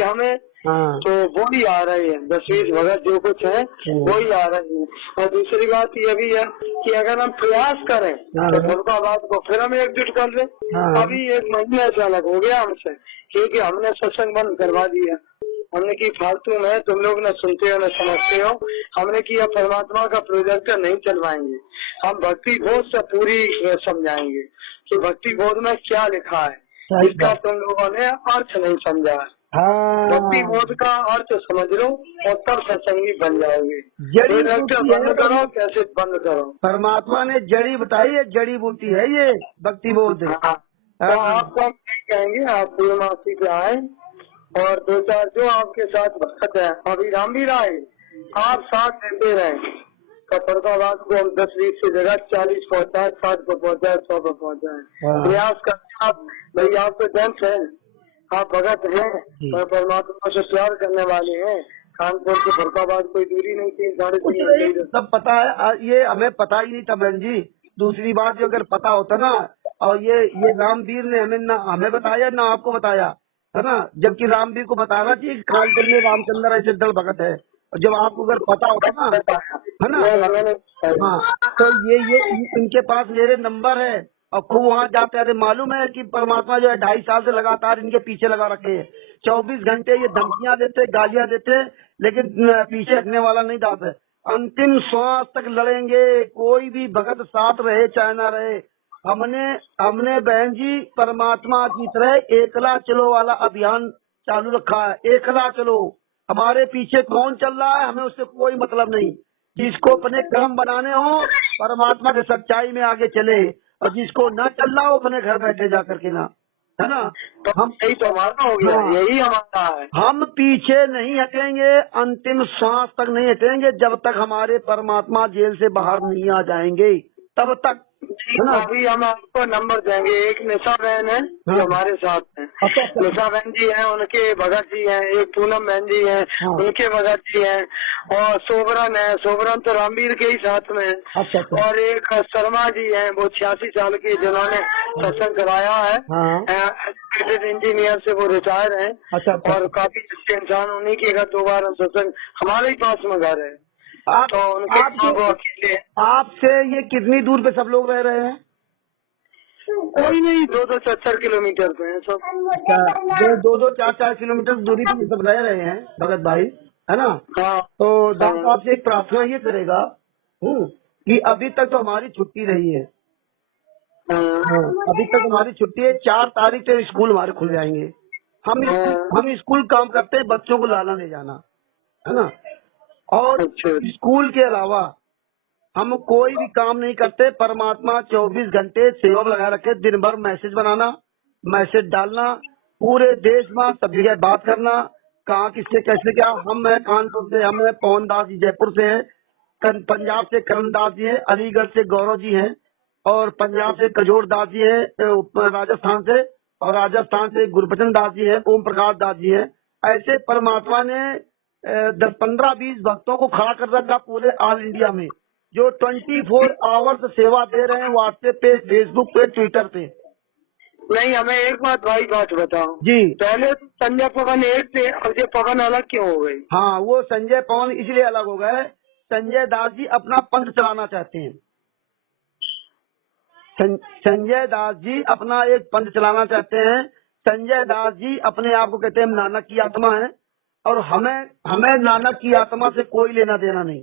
हमें तो वो ही आ रहे हैं। 10-20 भगत जो कुछ है वो ही आ रहे हैं। और दूसरी बात ये भी है कि अगर हम प्रयास करें तो फुलकाबाद को फिर हम एकजुट कर लें। अभी 1 महीने से अलग हो गया हमसे, क्योंकि हमने सत्संग बंद करवा दिया। हमने की फालतू में तुम लोग न सुनते हो न समझते हो। हमने की अब परमात्मा का प्रोजेक्ट नहीं चलवाएंगे, हम भक्ति बोध से पूरी समझाएंगे कि भक्ति बोध में क्या लिखा है, इसका तुम लोगों ने अर्थ नहीं समझा है। भक्ति बोध का अर्थ समझ लो और तब सत्संगी बन जाओगे। बंद करो, कैसे बंद करो। परमात्मा ने जड़ी बताई है, जड़ी बूटी है ये भक्ति बोध। तो आपको हम कहेंगे आप पूर्णमासी पे आए और 2-4 जो आपके साथ भक्त है, अभी रामवीर आए, आप साथ देते रहे। फरुखाबाद को हम 10-20 से जगह 40 पहुँचाए, 60 को पहुँचाए, 100 को पहुँचाए। प्रयास करते आप भाई, आप तो जंत है, आप भगत हैं और परमात्मा से प्यार करने वाले हैं। कानपुर से फरुखाबाद कोई दूरी नहीं थी, 3.5 सब पता है। ये हमें पता ही नहीं था बहन जी। दूसरी बात जो अगर पता होता ना, और ये रामवीर ने हमें बताया ना आपको बताया है ना, जबकि रामवीर को बताना चाहिए कानपुर में रामचंद्र ऐसे दल भगत है। और जब आपको अगर पता होता ना है ना, हाँ, तो ये इनके पास मेरे नंबर है और खूब वहाँ जाते हैं। मालूम है कि परमात्मा जो है 2.5 साल से लगातार इनके पीछे लगा रखे हैं। 24 घंटे ये धमकियां देते, गालियां देते, लेकिन पीछे हटने वाला नहीं जाते। अंतिम श्वास तक लड़ेंगे, कोई भी भगत साथ रहे चाहे ना रहे। हमने बहन जी परमात्मा की तरह एकला चलो वाला अभियान चालू रखा है। एकला चलो, हमारे पीछे कौन चल रहा है हमें उससे कोई मतलब नहीं। जिसको अपने कर्म बनाने हो परमात्मा की सच्चाई में आगे चले, और जिसको न चल रहा हो अपने घर बैठे जा करके ना, है ना। तो हम यही तो हमारा हो गया, यही हमारा है। हम पीछे नहीं हटेंगे, अंतिम श्वास तक नहीं हटेंगे जब तक हमारे परमात्मा जेल से बाहर नहीं आ जाएंगे, तब तक। अभी हम आपको नंबर देंगे। एक निशा बहन है जो हमारे साथ है, निशा बहन जी हैं, उनके भगत जी हैं। एक पूनम बहन जी हैं, उनके भगत जी हैं। और सोबरन है, सोबरन तो रामवीर के ही साथ में है। और एक शर्मा जी हैं, वो 86 साल की, जिन्होंने सत्संग कराया है। इंजीनियर से वो रिटायर है और काफी अच्छे इंसान। उन्हीं के घर 2 बार सत्संग, हमारे ही पास में घर है। आपसे ये कितनी दूर पे सब लोग रह रहे हैं? कोई नहीं, 2-4 किलोमीटर पे है सब। 2-4 किलोमीटर दूरी पे सब रह रहे हैं भगत भाई, है ना। हाँ। तो दास आपसे एक प्रार्थना ये करेगा कि अभी तक तो हमारी छुट्टी रही है। अभी तक हमारी छुट्टी है। 4 तारीख से स्कूल हमारे खुल जाएंगे। हम स्कूल काम करते हैं, बच्चों को लाना ले जाना, है ना। और स्कूल के अलावा हम कोई भी काम नहीं करते। परमात्मा 24 घंटे सेवा लगा रखे। दिन भर मैसेज बनाना, मैसेज डालना, पूरे देश में सब जगह बात करना, कहाँ किससे कैसे क्या। हम है कानपुर से, हम है पवन दास जी जयपुर से है, पंजाब से करण दास जी है, अलीगढ़ से गौरव जी हैं, और पंजाब से कजोर दास जी है, राजस्थान से, और राजस्थान से गुरबचन दास जी है, ओम प्रकाश दास जी है। ऐसे परमात्मा ने 10-15-20 भक्तों को खड़ा कर रखा पूरे ऑल इंडिया में, जो 24 आवर्स सेवा दे रहे हैं, व्हाट्सएप पे, फेसबुक पे, ट्विटर पे। नहीं, हमें एक बात बताओ जी। पहले तो संजय पवन एक थे, अब ये पवन अलग क्यों हो गई? हाँ, वो संजय पवन इसलिए अलग हो गए, संजय दास जी अपना पंथ चलाना चाहते हैं। संजय दास जी अपना एक पंथ चलाना चाहते हैं। संजय दास जी अपने आप को कहते हैं नानक की आत्मा है, और हमें नानक की आत्मा से कोई लेना देना नहीं।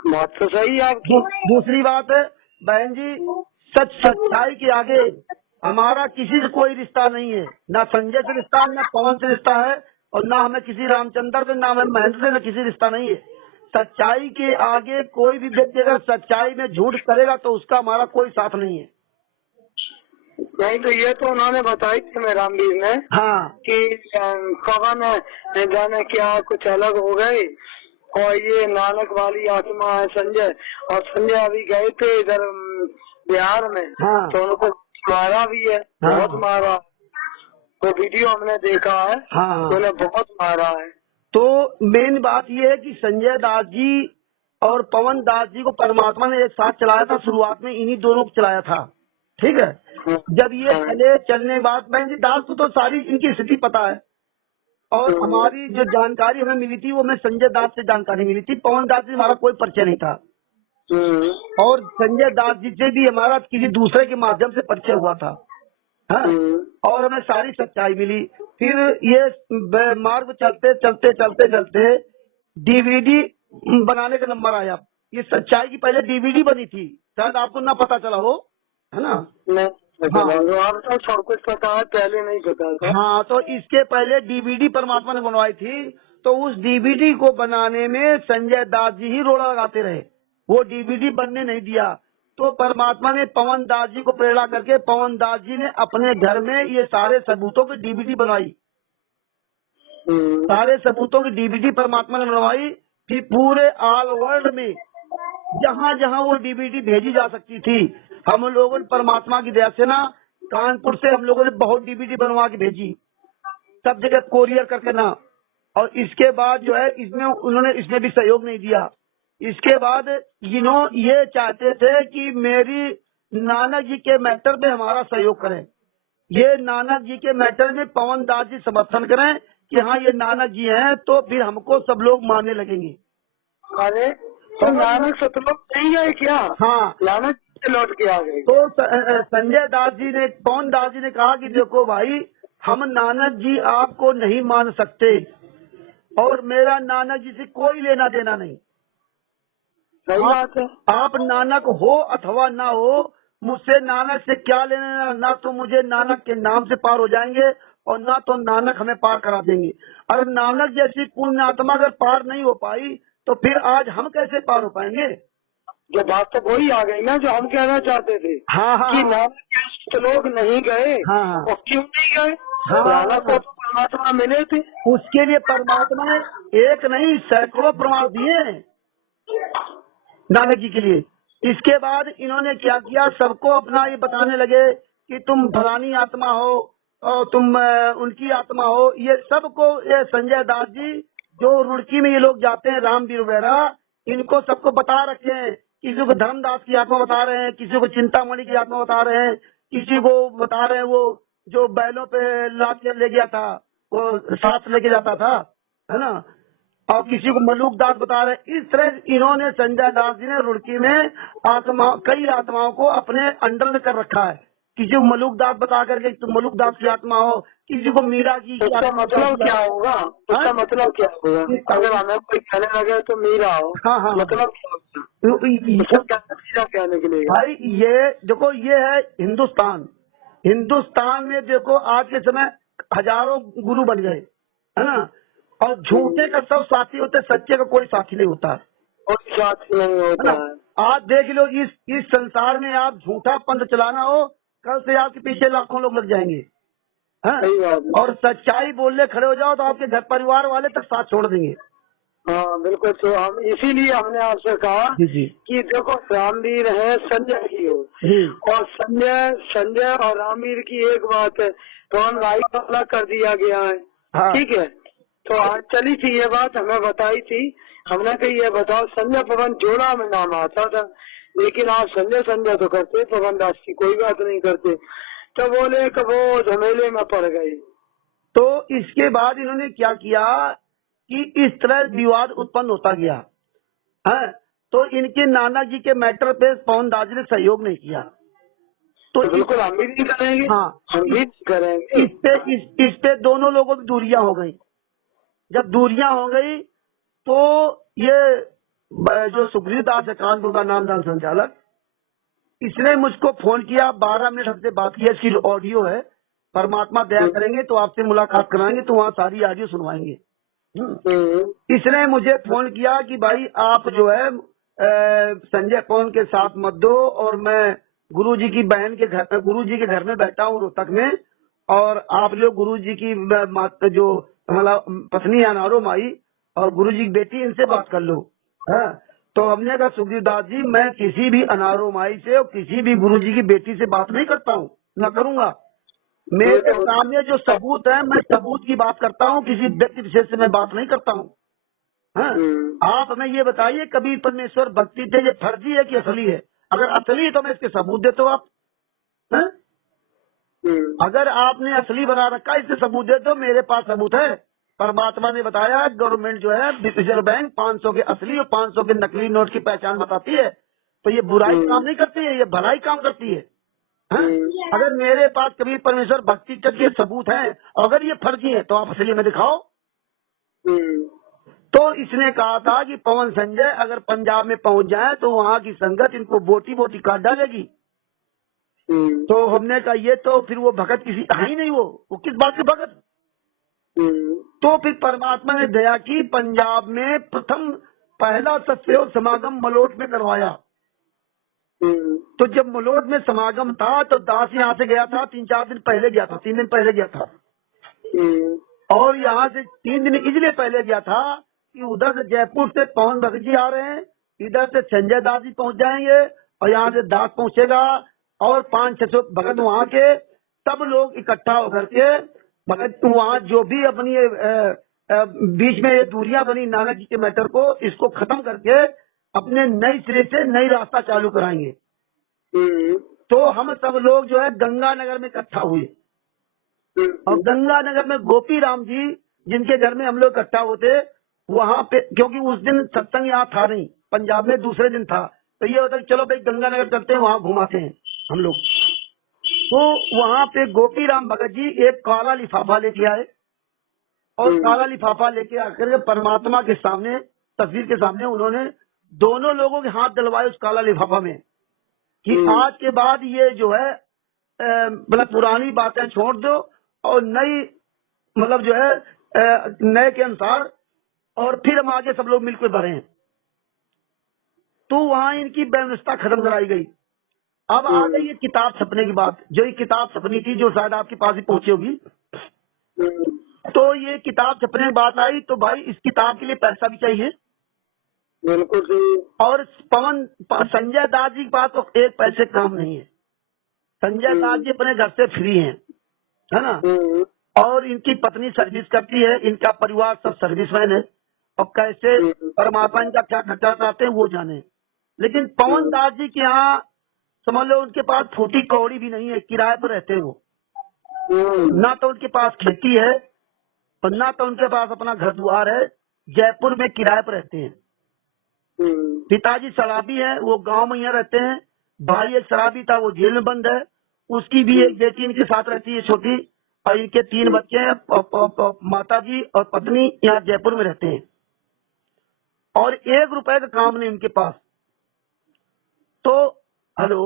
बात तो सही है आपकी। दूसरी बात है बहन जी, सच्चाई के आगे हमारा किसी से कोई रिश्ता नहीं है, ना संजय से रिश्ता है, ना पवन से रिश्ता है, और ना हमें किसी रामचंद्र से, ना हमें महेंद्र से, ना किसी रिश्ता नहीं है। सच्चाई के आगे कोई भी व्यक्ति अगर सच्चाई में झूठ करेगा तो उसका हमारा कोई साथ नहीं है। नहीं तो ये तो उन्होंने बताई थी हमें रामवीर ने, हाँ, कि पवन जाने क्या कुछ अलग हो गए और ये नानक वाली आत्मा है संजय। और संजय अभी गए थे इधर बिहार में, हाँ, तो उनको मारा भी है, हाँ, बहुत मारा। तो वीडियो हमने देखा है, हाँ। तो उन्हें बहुत मारा है। तो मेन बात ये है कि संजय दास जी और पवन दास जी को परमात्मा ने एक साथ चलाया था, शुरुआत में इन्हीं दोनों को चलाया था, ठीक है। जब ये चलने के बाद बहन जी दास को तो सारी इनकी स्थिति पता है, और हमारी जो जानकारी हमें मिली थी वो हमें संजय दास से जानकारी मिली थी, पवन दास से हमारा कोई परिचय नहीं था। और संजय दास जी से भी हमारा किसी दूसरे के माध्यम से परिचय हुआ था। हाँ, और हमें सारी सच्चाई मिली। फिर ये मार्ग चलते चलते चलते चलते डीवीडी बनाने का नंबर आया। ये सच्चाई की पहले डीवीडी बनी थी, शायद आपको ना पता चला हो, है ना? हाँ, आप तो सब कुछ पता है, पहले नहीं पता था। हाँ, तो इसके पहले डीवीडी परमात्मा ने बनवाई थी, तो उस डीवीडी को बनाने में संजय दास जी ही रोड़ा लगाते रहे, वो डीवीडी बनने नहीं दिया। तो परमात्मा ने पवन दास जी को प्रेरणा करके पवन दास जी ने अपने घर में ये सारे सबूतों की डीवीडी बनवाई। सारे सबूतों की डीवीडी परमात्मा ने बनवाई। फिर पूरे ऑल वर्ल्ड में जहाँ जहाँ वो डीवीडी भेजी जा सकती थी, हम लोगों ने परमात्मा की दया से ना, कानपुर से हम लोगों ने बहुत डीवीडी बनवा के भेजी, सब जगह कोरियर करके ना। और इसके बाद जो है उन्होंने इसमें भी सहयोग नहीं दिया। इसके बाद ये चाहते थे कि मेरी नानक जी के मैटर में हमारा सहयोग करें, ये नानक जी के मैटर में पवन दास जी समर्थन करें कि हाँ ये नानक जी हैं, तो फिर हमको सब लोग मानने लगेंगे। अरे तो नानक सतलोक नहीं गए क्या? हाँ, नानक से लौट के आ गए। तो संजय दास जी ने, पवन दास जी ने कहा कि देखो भाई, हम नानक जी आपको नहीं मान सकते, और मेरा नानक जी से कोई लेना देना नहीं। सही बात है। आप नानक हो अथवा ना हो, मुझसे नानक से क्या लेना, ना तो मुझे नानक के नाम से पार हो जाएंगे, और ना तो नानक हमें पार करा देंगे। अगर नानक जैसी पुण्य आत्मा अगर पार नहीं हो पाई, तो फिर आज हम कैसे पार हो पाएंगे? जो बात तो वही आ गई ना जो हम कहना चाहते थे। हाँ, हाँ, कि हाँ, नानक लोग नहीं गए। हाँ, हाँ, और क्यों नहीं गए? हाँ, नानक को परमात्मा मिले थे। उसके लिए परमात्मा ने एक नहीं सैकड़ों प्रमाण दिए हैं नानक जी के लिए। इसके बाद इन्होंने क्या किया, सबको अपना ये बताने लगे कि तुम फलानी आत्मा हो और तुम उनकी आत्मा हो। ये सबको ये संजय दास जी जो रुड़की में ये लोग जाते हैं, रामवीर वगैरह, इनको सबको बता रखे हैं। किसी को धर्मदास की आत्मा बता रहे हैं, किसी को चिंतामणि की आत्मा बता रहे हैं, किसी को बता रहे हैं वो जो बैलों पे लाद के ले गया था, वो साथ लेके जाता था, है ना, और किसी को मलूक दास बता रहे। इस तरह इन्होंने संजय दास जी ने रुड़की में कई आत्माओं को अपने अंडर में कर रखा है। किसी को मलूक दास बता करके तुम मलूक दास की आत्मा हो, किसी को मीरा जी की उसका मतलब क्या होगा? उसका मतलब क्या होगा? अगर हमें कोई कहने लगे तो मीरा हो, हाँ, हाँ, मतलब क्या कहने के लिए? भाई ये देखो, ये है हिंदुस्तान। हिंदुस्तान में देखो आज के समय हजारों गुरु बन गए, है ना, और झूठे का सब साथी होते, सच्चे का कोई साथी नहीं होता। कोई साथी नहीं होता है। आज देख लो, इस संसार में आप झूठा पंथ चलाना हो, कल से आपके पीछे लाखों लोग लग जाएंगे, हाँ? और सच्चाई बोलने खड़े हो जाओ तो आपके घर परिवार वाले तक साथ छोड़ देंगे। हाँ बिल्कुल। तो हम इसीलिए हमने आपसे कहा जी जी कि देखो रामवीर है संजय की हो, जी और संजय और रामवीर की एक बात है, तो हम भाई को अलग कर दिया गया है। हाँ। ठीक है, तो आज चली थी ये बात, हमें बताई थी। हमने कही ये बताओ, संजय पवन जोड़ा में नाम आता था, लेकिन आप संजय तो करते, पवन दास की कोई बात नहीं करते। तो बोले कि वो झमेले में पड़ गए। तो इसके बाद इन्होंने क्या किया कि इस तरह विवाद उत्पन्न होता गया है। तो इनके नाना जी के मैटर पे पवन दास जी ने सहयोग नहीं किया। तो तो बिल्कुल हम भी नहीं करेंगे। हाँ, हम भी नहीं करेंगे। इस पे दोनों लोगों की दूरियां हो गई। जब दूरियां हो गई तो ये जो सुग्रीव दास है, कानपुर का नामदान संचालक, इसने मुझको फोन किया, 12 मिनट हमसे बात की, इसकी ऑडियो है। परमात्मा दया करेंगे तो आपसे मुलाकात कराएंगे, तो वहाँ सारी ऑडियो सुनवाएंगे। इसने मुझे फोन किया कि भाई आप जो है संजय पवन के साथ मत दो, और मैं गुरुजी की बहन के घर, गुरुजी के घर में बैठा हूँ रोहतक में, और आप जो गुरुजी की जो मतलब पत्नी है अनारो माई और गुरुजी की बेटी, इनसे बात कर लो। हाँ, तो हमने कहा सुखदेव दास जी, मैं किसी भी अनारो माई से और किसी भी गुरुजी की बेटी से बात नहीं करता हूँ, न करूंगा। मेरे सामने जो सबूत है, मैं सबूत की बात करता हूँ, किसी व्यक्ति विशेष से मैं बात नहीं करता हूँ। हाँ, आप हमें ये बताइए, कभी परमेश्वर भक्ति थे, ये फर्जी है कि असली है? अगर असली है तो मैं इसके सबूत देता हूँ। आप हाँ? अगर आपने असली बना रखा, इससे सबूत दे दो। मेरे पास सबूत है। परमात्मा ने बताया, गवर्नमेंट जो है रिजर्व बैंक 500 के असली और 500 के नकली नोट की पहचान बताती है। तो ये बुराई काम नहीं करती है, ये भलाई काम करती है। हाँ? अगर मेरे पास कभी परमेश्वर भक्ति के सबूत हैं, अगर ये फर्जी है तो आप असली में दिखाओ। तो इसने कहा था कि पवन संजय अगर पंजाब में पहुंच जाए तो वहाँ की संगत इनको बोटी बोटी काट डालेगी। तो हमने कहा ये तो फिर वो भगत किसी है ही नहीं, वो किस बात के भगत। तो फिर परमात्मा ने दया की, पंजाब में प्रथम पहला सत्सयोग समागम मलोट में करवाया। तो जब मलोट में समागम था तो दास यहाँ से गया था, 3-4 दिन पहले गया था, 3 दिन पहले गया था, और यहाँ से 3 दिन इसलिए पहले गया था कि उधर से जयपुर से पवन भगत जी आ रहे हैं, इधर से संजय दास जी पहुंच जाएंगे, और यहाँ से दास पहुंचेगा, और 500-600 भगत वहाँ के सब लोग इकट्ठा होकर के भगत वहाँ जो भी अपनी बीच में ये दूरियां बनी नाना जी के मैटर को, इसको खत्म करके अपने नई सिरे से नई रास्ता चालू कराएंगे। तो हम सब लोग जो है गंगानगर में इकट्ठा हुए, और गंगानगर में गोपी राम जी जिनके घर में हम लोग इकट्ठा होते, वहाँ पे, क्योंकि उस दिन सत्संग यहाँ था नहीं, पंजाब में दूसरे दिन था, तो ये होता कि चलो भाई गंगानगर करते हैं, वहाँ घुमाते हैं हम लोग। तो वहाँ पे गोपी राम भगत जी एक काला लिफाफा लेके आए, और काला लिफाफा लेके आकर के परमात्मा के सामने, तस्वीर के सामने, उन्होंने दोनों लोगों के हाथ डलवाए उस काला लिफाफा में, कि आज के बाद ये जो है मतलब पुरानी बातें छोड़ दो, और नई मतलब जो है नए के अनुसार, और फिर हम आगे सब लोग मिलकर बढ़े। तो वहाँ इनकी व्यवस्था खत्म कराई गई। अब आ गई ये किताब छपने की बात। जो ये किताब छपनी थी, जो शायद आपके पास ही पहुंची होगी, तो ये किताब छपने की बात आई, तो भाई इस किताब के लिए पैसा भी चाहिए। बिल्कुल सही। और संजय दास जी के पास तो एक पैसे काम नहीं है। संजय दास जी अपने घर से फ्री हैं, है ना, और इनकी पत्नी सर्विस करती है, इनका परिवार सब सर्विसमैन है, और कैसे परमात्मा इनका क्या खर्चा चाहते हैं वो जाने। लेकिन पवन दास जी के यहाँ समझ लो उनके पास फूटी कौड़ी भी नहीं है, किराए पर रहते हैं वो। ना तो उनके पास खेती है, और ना तो उनके पास अपना घर द्वार है, जयपुर में किराए पर रहते हैं। पिताजी शराबी है, वो गांव में यहाँ रहते हैं। भाई एक शराबी था, वो जेल में बंद है। उसकी भी एक बेटी इनके साथ रहती है, छोटी, और इनके 3 बच्चे हैं। माता जी और पत्नी यहाँ जयपुर में रहते हैं, और 1 रुपए का काम नहीं उनके पास। तो हेलो,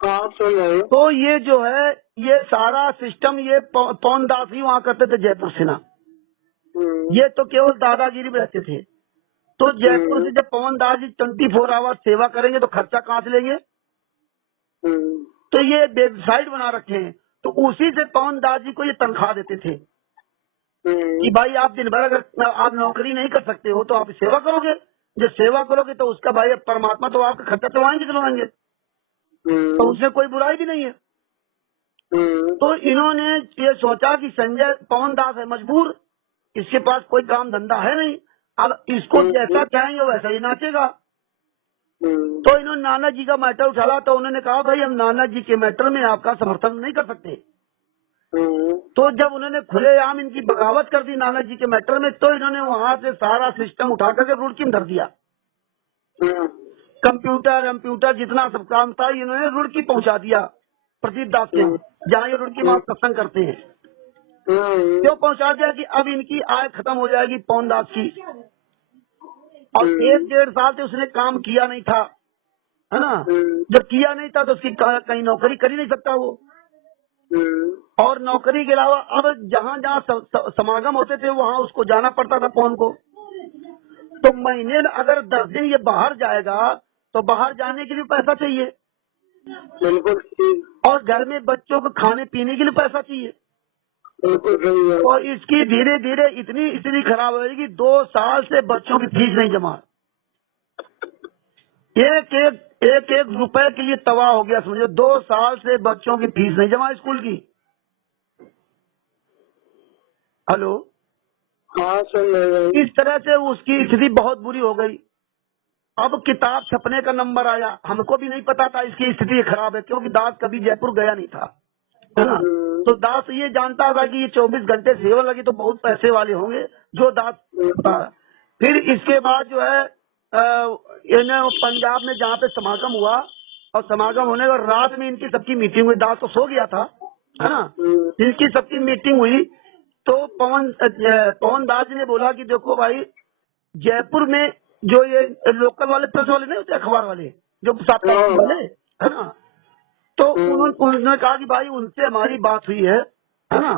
तो ये जो है, ये सारा सिस्टम ये पवन दास ही वहाँ करते थे जयपुर से ना। ये तो केवल दादागिरी में रहते थे। तो जयपुर से जब पवन दास जी 24 आवर सेवा करेंगे तो खर्चा कहाँ से लेंगे? तो ये वेबसाइट बना रखे हैं, तो उसी से पवन दास जी को ये तनख्वाह देते थे। कि भाई आप दिन भर अगर आप नौकरी नहीं कर सकते हो तो आप सेवा करोगे, जब सेवा करोगे तो उसका भाई परमात्मा तो आपका खर्चा चलवाएंगे, तो उसमें कोई बुराई भी नहीं है। तो इन्होंने ये सोचा कि संजय पवन दास है मजबूर, इसके पास कोई काम धंधा है नहीं, अब इसको जैसा चाहेंगे वैसा ही नाचेगा। तो इन्होंने नाना जी का मैटर उठाया, तो उन्होंने कहा भाई हम नाना जी के मैटर में आपका समर्थन नहीं कर सकते। तो जब उन्होंने खुलेआम इनकी बगावत कर दी नाना जी के मैटर में, तो इन्होंने वहां से सारा सिस्टम उठा करके रुड़की में धर दिया। कंप्यूटर जितना सब काम था इन्होंने रुड़की पहुंचा दिया प्रदीप दास के, जहाँ ये रुड़की वहां सत्संग करते हैं। क्यों पहुंचा दिया कि अब इनकी आय खत्म हो जाएगी पवन दास की। और 1-1.5 साल से उसने काम किया नहीं था, है ना। जब किया नहीं था तो उसकी कहीं नौकरी कर ही नहीं सकता वो। और नौकरी के अलावा अब जहाँ जहाँ समागम होते थे वहाँ उसको जाना पड़ता था पवन को। तो महीने में अगर 10 दिन ये बाहर जाएगा तो बाहर जाने के लिए पैसा चाहिए, बिल्कुल। और घर में बच्चों को खाने पीने के लिए पैसा चाहिए, बिल्कुल। और इसकी धीरे धीरे इतनी स्थिति खराब हो जाएगी, 2 साल से बच्चों की फीस नहीं जमा, एक रुपए के लिए तबाह हो गया समझो। 2 साल से बच्चों की फीस नहीं जमा स्कूल की। हेलो, हाँ सुन रहे हैं। इस तरह से उसकी स्थिति बहुत बुरी हो गई। अब किताब छपने का नंबर आया, हमको भी नहीं पता था इसकी स्थिति खराब है, क्योंकि दास कभी जयपुर गया नहीं था, है ना। तो दास ये जानता था कि ये 24 घंटे सेवा लगी तो बहुत पैसे वाले होंगे, जो दास था। फिर इसके बाद जो है पंजाब में जहाँ पे समागम हुआ, और समागम होने के रात में इनकी सबकी मीटिंग हुई, दास तो सो गया था, है ना। इनकी सबकी मीटिंग हुई तो पवन दास जी ने बोला कि देखो भाई, जयपुर में जो ये लोकल वाले प्रेस वाले नहीं होते, अखबार वाले जो साप्ताहिक वाले, है ना, तो उन्होंने कहा कि भाई उनसे हमारी बात हुई है ना,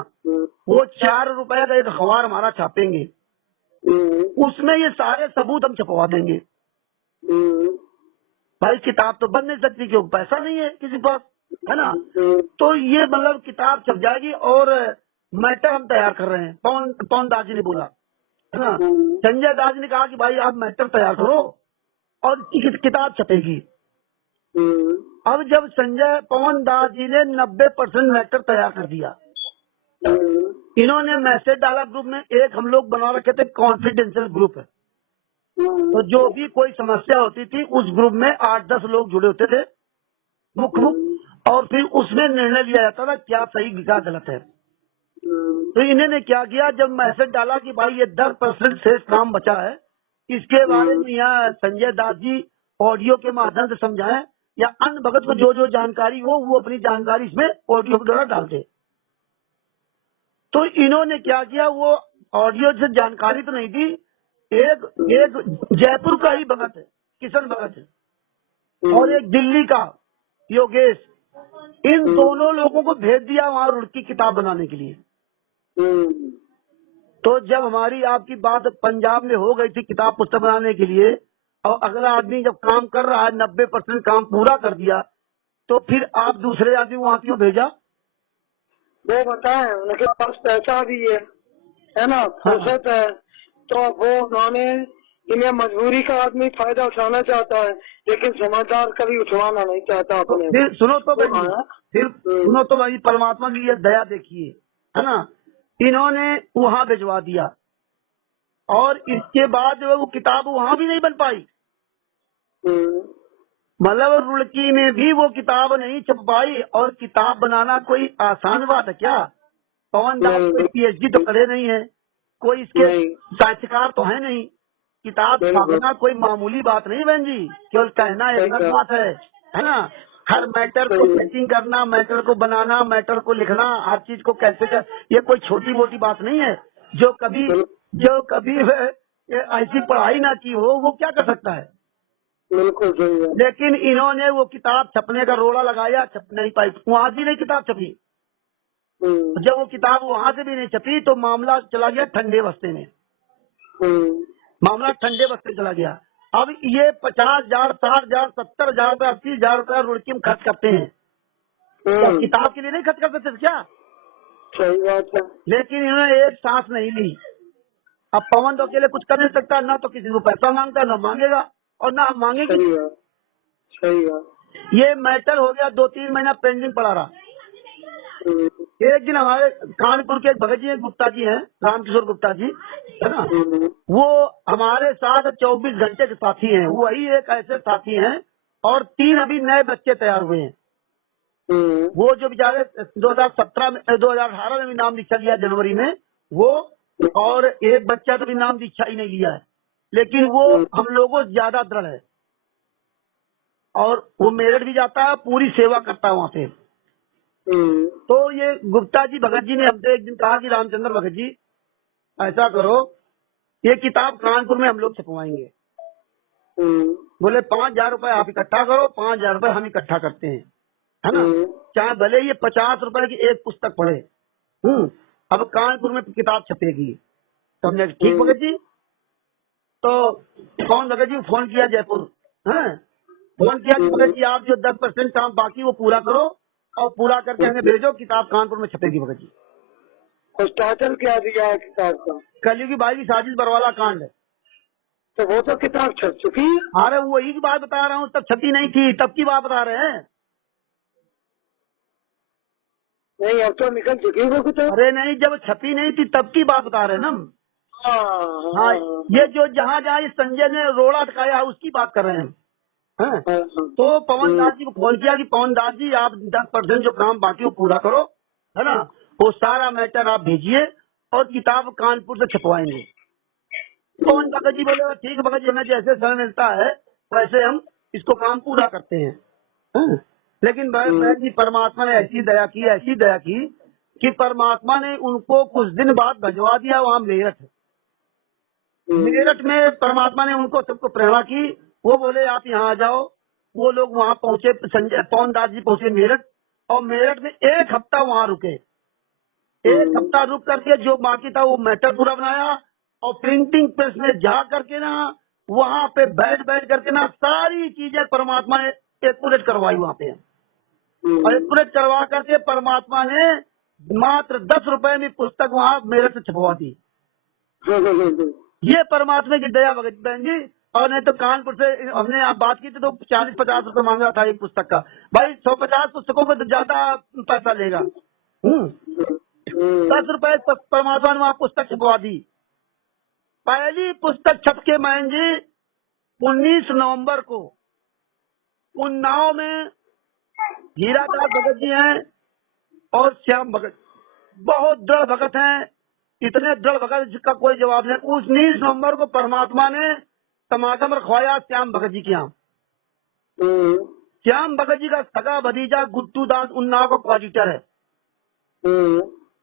वो 4 रुपए का एक अखबार हमारा छापेंगे, उसमें ये सारे सबूत हम छपवा देंगे। भाई किताब तो बन नहीं सकती क्योंकि पैसा नहीं है किसी पास, है ना। तो ये मतलब किताब छप जाएगी और मैटर हम तैयार कर रहे हैं, पवन दास जी ने बोला, है ना। संजय दास ने कहा कि भाई आप मैटर तैयार करो और किताब छपेगी। अब जब पवन दास जी ने 90% मैटर तैयार कर दिया, इन्होंने मैसेज डाला ग्रुप में, एक हम लोग बना रखे थे कॉन्फिडेंशियल ग्रुप है, तो जो भी कोई समस्या होती थी उस ग्रुप में 8-10 लोग जुड़े होते थे मुख्य, और फिर उसमें निर्णय लिया जाता था क्या सही क्या गलत है। तो इन्होंने क्या किया, जब मैसेज डाला कि भाई ये 10% शेष काम बचा है, इसके बारे में यहाँ संजय दास जी ऑडियो के माध्यम से समझाएं, या अन्य भगत को जो जो जानकारी हो वो अपनी जानकारी इसमें ऑडियो के द्वारा डालते। तो इन्होंने क्या किया, वो ऑडियो से जानकारी तो नहीं दी, एक जयपुर का ही भगत है किशन भगत है, और एक दिल्ली का योगेश, इन दोनों लोगों को भेज दिया वहां रुड़की किताब बनाने के लिए। तो जब हमारी आपकी बात पंजाब में हो गई थी किताब पुस्तक बनाने के लिए, और अगला आदमी जब काम कर रहा है 90% काम पूरा कर दिया, तो फिर आप दूसरे आदमी वहाँ क्यों भेजा? वो बताए उनके पास पैसा भी है ना, फुर्सत है, तो वो उन्होंने इन्हें मजबूरी का आदमी फायदा उठाना चाहता है, लेकिन समझदार कभी उठवाना नहीं चाहता अपने। फिर सुनो तो भाई परमात्मा की ये दया देखिए, है ना। इन्होंने वहां भिजवा दिया और इसके बाद वो किताब वहां भी नहीं बन पाई, मतलब रुड़की में भी वो किताब नहीं छप पाई। और किताब बनाना कोई आसान बात है क्या? पवन दास कोई PhD तो करे नहीं है, कोई इसके साहित्यकार तो है नहीं, किताब छापना कोई मामूली बात नहीं बहन जी, केवल कहना एक बात है ना। हर मैटर को सेटिंग करना, मैटर को बनाना, मैटर को लिखना, हर चीज को कैसे ये कोई छोटी मोटी बात नहीं है। जो कभी ऐसी पढ़ाई ना की हो वो क्या कर सकता है। बिल्कुल सही है। लेकिन इन्होंने वो किताब छपने का रोड़ा लगाया, छप नहीं पाई, वहां भी नहीं किताब छपी। जब वो किताब वहां से भी नहीं छपी तो मामला चला गया ठंडे बस्ते में, मामला ठंडे बस्ते चला गया। अब ये 50,000, 60,000, 70,000 रुपए, 80,000 रुपए रुड़की में खर्च करते हैं, क्या किताब के लिए नहीं खर्च करते थे क्या? सही बात है। लेकिन इन्होंने एक सांस नहीं ली। अब पवन तो अकेले कुछ कर नहीं सकता, ना तो किसी को पैसा मांगता, ना मांगेगा और ना हम मांगेंगे। सही बात, सही बात। ये मैटर हो गया 2-3 महीना पेंडिंग पड़ा रहा। एक दिन हमारे कानपुर के एक भगत जी गुप्ता जी हैं, रामकिशोर गुप्ता जी, है ना, वो हमारे साथ 24 घंटे के साथी हैं। वही एक ऐसे साथी हैं और 3 अभी नए बच्चे तैयार हुए हैं। वो जो बेचारे 2018 में भी नाम दीक्षा लिया जनवरी में वो, और एक बच्चा तो भी नाम दीक्षा ही नहीं लिया है, लेकिन वो हम लोगों से ज्यादा दृढ़ है और वो मेरठ भी जाता है, पूरी सेवा करता है वहाँ पे। तो ये गुप्ता जी भगत जी ने हमसे एक दिन कहा कि रामचंद्र भगत जी ऐसा करो, ये किताब कानपुर में हम लोग छपवाएंगे। बोले 5,000 रुपए आप इकट्ठा करो, 5,000 रुपए हम इकट्ठा करते हैं, है ना, चाहे भले ये 50 रुपए की एक पुस्तक पढ़े। अब कानपुर में किताब छपेगी। तो हमने ठीक भगत जी। तो कौन भगत जी को फोन किया जयपुर, है फोन किया कि भगत जी आप जो 10% काम बाकी वो पूरा करो और पूरा करके हमें भेजो, किताब कानपुर में छपेगी भगत जी। कुछ टाइटल क्या दिया है किताब का? कलयुगी बाई की साजिश बरवाला कांड है। तो वो तो किताब छप चुकी है। अरे वही की बात बता रहा हूँ, तब छपी नहीं थी, तब की बात बता रहे हैं। नहीं अब तो निकल चुकी है वो किताब। अरे नहीं, जब छपी नहीं थी तब की बात बता रहे हैं ना। हाँ, ये जो जहाँ जहाँ इस संजय ने रोड़ा अटकाया है उसकी बात कर रहे हैं। तो पवन दास जी को फोन किया कि पवन दास जी आप 10% जो काम बाकी वो पूरा करो, है ना, वो सारा मैटर आप भेजिए और किताब कानपुर से छपवाएंगे। पवन भगत जी बोले ठीक भगत जी, हमें जैसे समय मिलता है वैसे हम इसको काम पूरा करते हैं। लेकिन बहन जी परमात्मा ने ऐसी दया की कि परमात्मा ने उनको कुछ दिन बाद भिजवा दिया वहाँ मेरठ। मेरठ में परमात्मा ने उनको सबको प्रेरणा की, वो बोले आप यहाँ आ जाओ। वो लोग वहाँ पहुंचे, संजय पवन दास जी पहुंचे मेरठ और मेरठ में 1 हफ्ता वहाँ रुके। 1 हफ्ता रुक करके जो बाकी था वो मैटर पूरा बनाया और प्रिंटिंग प्रेस में जा करके ना वहाँ पे बैठ करके ना सारी चीजें परमात्मा ने एक्यूरेट करवाई वहाँ पे। और एक्यूरेट करवा करके परमात्मा ने मात्र 10 रुपए में पुस्तक वहाँ मेरठ से छपवा दी। ये परमात्मा की दया भगत बहन जी। और नहीं तो कानपुर से हमने आप बात की थी तो 40-50 रुपए मांगा था एक पुस्तक का। भाई 150 पुस्तकों में तो ज्यादा पैसा लेगा। 10 रुपए परमात्मा ने वहाँ पुस्तक छपवा दी। पहली पुस्तक छप के बहन जी 19 नवंबर को उन्नाव में हीरादास भगत जी हैं और श्याम भगत, बहुत दृढ़ भगत हैं, इतने दृढ़ भगत जिसका कोई जवाब नहीं। 19 नवंबर को परमात्मा ने समागम रखवाया श्याम भगत जी के यहाँ। श्याम भगत जी का सगा भतीजा गुड्डू दास उन्नाव का कोऑर्डिनेटर है।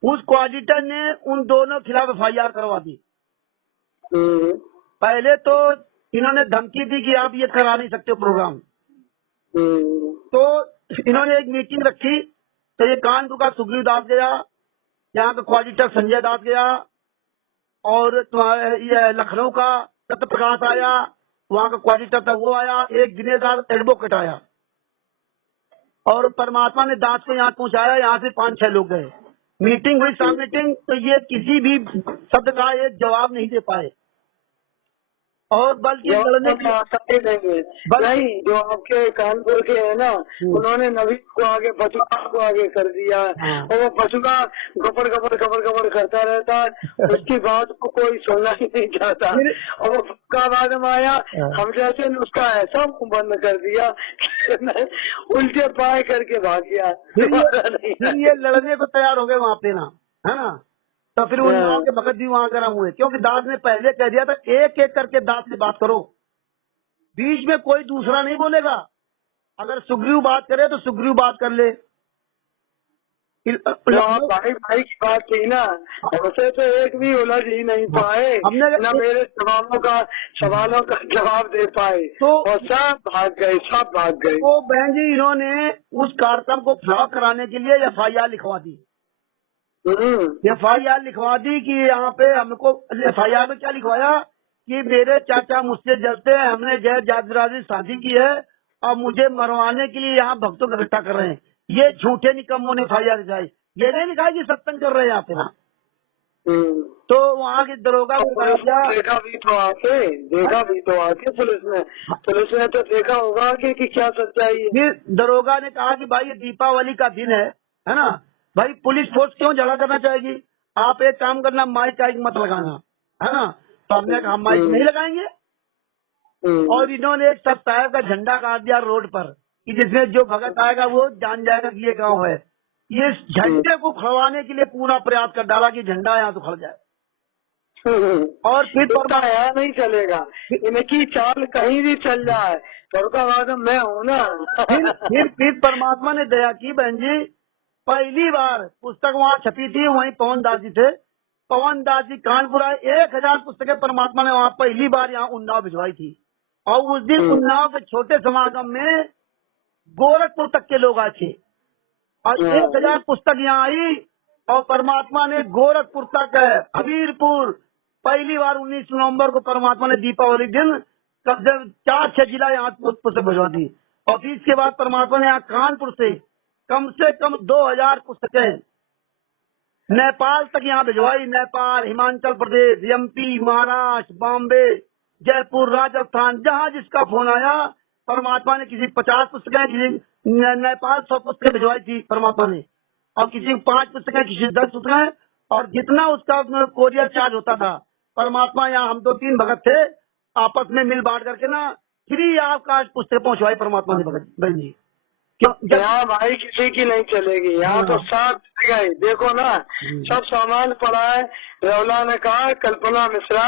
उस कोऑर्डिनेटर ने उन दोनों खिलाफ FIR करवा दी। पहले तो इन्होंने धमकी दी कि आप ये करा नहीं सकते प्रोग्राम। तो इन्होंने एक मीटिंग रखी, तो ये कानपुर का सुग्रीव दास गया, यहाँ का कोऑर्डिनेटर संजय दास गया और ये लखनऊ का सत्य प्रकाश आया, वहाँ का कोऑर्डिनेटर था वो आया, एक दिनेश दास एडवोकेट आया और परमात्मा ने दास को यहाँ पहुँचाया। यहाँ से 5-6 लोग गए, मीटिंग हुई सामने मीटिंग, तो ये किसी भी शब्द का एक जवाब नहीं दे पाए और बल्कि लड़ने की नहीं, जो आपके कानपुर के है ना उन्होंने नवीन को आगे बचुका को आगे कर दिया और वो बचुका गबर करता रहता है, उसकी बात को कोई सुनना ही नहीं चाहता और वो का बाद में आया हम जैसे ने उसका ऐसा मुंह बंद कर दिया उल्टे पाए करके भाग गया। फिर ये लड़ने को तैयार हो गए वहाँ पे ना, है ना। तो फिर उन्नाव के भगत जी वहाँ गर्म हुए क्योंकि दास ने पहले कह दिया था एक एक करके दास से बात करो, बीच में कोई दूसरा नहीं बोलेगा। अगर सुग्रीव बात करे तो सुग्रीव बात कर ले। भाई की बात थी ना, उसे तो एक भी उलझ ही नहीं पाए, न मेरे सवालों का जवाब दे पाए तो और सब भाग गए। तो बहन जी इन्होंने उस कार्यक्रम को फ्लॉप कराने के लिए FIR लिखवा दी। FIR लिखवा दी कि यहाँ पे हमको FIR में क्या लिखवाया कि मेरे चाचा मुझसे जलते हैं, हमने जय जाति शादी की है और मुझे मरवाने के लिए यहाँ भक्तों को इकट्ठा कर रहे हैं। ये झूठे निकम्मों ने FIR दिखाई। ये नहीं लिखा है कि सत्संग कर रहे हैं आप यहाँ। तो वहाँ के दरोगा को कहा गया, देखा भी तो आके पुलिस ने तो देखा होगा कि क्या सच्चाई है। फिर दरोगा ने कहा कि भाई ये दीपावली का दिन है ना, भाई पुलिस फोर्स क्यों झगड़ा करना चाहेगी, आप एक काम करना, माइक टाइक मत लगाना, है ना। तो हमने कहा माइक नहीं लगाएंगे। और इन्होंने एक सप्ताह का झंडा काट दिया रोड पर कि जिसमें जो भगत आएगा वो जान जाएगा कि ये गांव है। ये झंडे को खड़वाने के लिए पूरा प्रयास कर डाला कि झंडा यहाँ तो खड़ जाए। और फिर यहाँ नहीं चलेगा, इनकी चाल कहीं भी चल जाए, तो मैं हूँ ना। फिर परमात्मा ने दया की बहन जी, पहली बार पुस्तक वहाँ छपी थी, वहीं पवन दास जी थे, पवन दास जी कानपुर आए, 1000 पुस्तकें परमात्मा ने वहाँ पहली बार यहाँ उन्नाव भिजवाई थी। और उस दिन उन्नाव के छोटे समागम में गोरखपुर तक के लोग आए थे और 1000 पुस्तक यहाँ आई। और परमात्मा ने गोरखपुर तक हबीरपुर पहली बार 19 नवंबर को परमात्मा ने दीपावली दिन कब से 4-6 जिला यहाँ पुस्तक भिजवा दी। और फिर इसके बाद परमात्मा ने यहाँ कानपुर से कम 2000 पुस्तकें नेपाल तक यहाँ भिजवाई। नेपाल, हिमाचल प्रदेश, MP, महाराष्ट्र, बॉम्बे, जयपुर, राजस्थान, जहाँ जिसका फोन आया परमात्मा ने किसी 50 पुस्तकें, किसी नेपाल 100 पुस्तकें भिजवाई थी परमात्मा ने, और किसी 5 पुस्तकें, किसी 10 पुस्तकें, और जितना उसका कोरियर चार्ज होता था परमात्मा यहाँ हम 2-3 भगत थे आपस में मिल बांट करके ना फ्री ऑफ कास्ट पुस्तकें पहुंचवाई परमात्मा ने भगत बहन जी। यहाँ भाई किसी की नहीं चलेगी, यहाँ तो साथ गई। देखो ना सब सामान पड़ा है। रौला ने कहा कल्पना मिश्रा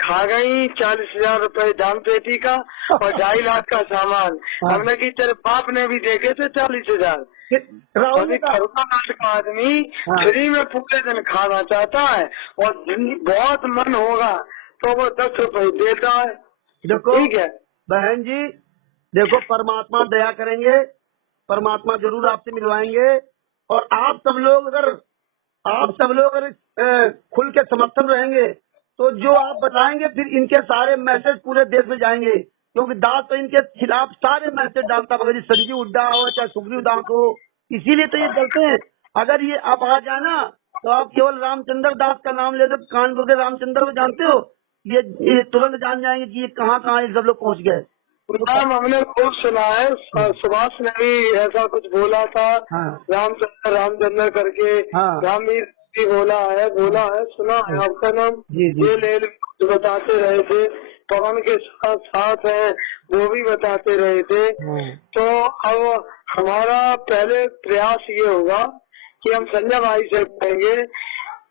खा गई 40,000 रुपए दान पेटी का और 2.5 लाख का सामान। हमने की तेरे बाप ने भी देखे थे 40,000। करुणानाथ का आदमी फ्री में पूरे दिन खाना चाहता है और बहुत मन होगा तो वो 10 रुपए देता है। ठीक है बहन जी, देखो परमात्मा दया करेंगे, परमात्मा जरूर आपसे मिलवाएंगे। और आप सब लोग अगर खुल के समर्थन रहेंगे तो जो आप बताएंगे फिर इनके सारे मैसेज पूरे देश में जाएंगे, क्योंकि दास तो इनके खिलाफ सारे मैसेज डालता है, संजीव हुड्डा हो चाहे सुग्रीव दास हो, इसीलिए तो ये चलते हैं। अगर ये आप आ जाना तो आप केवल रामचंद्र दास का नाम ले दो, कानपुर के रामचंद्र को जानते हो, ये तुरंत जान जाएंगे कि ये कहाँ सब लोग पहुँच गए। हमने खूब सुना है, सुभाष ने भी ऐसा कुछ बोला था। रामचंद्र करके रामवीर भी बोला है सुना है आपका नाम। ये ले बताते रहे थे, पवन के साथ है वो भी बताते रहे थे। तो अब हमारा पहले प्रयास ये होगा कि हम संजय भाई से कहेंगे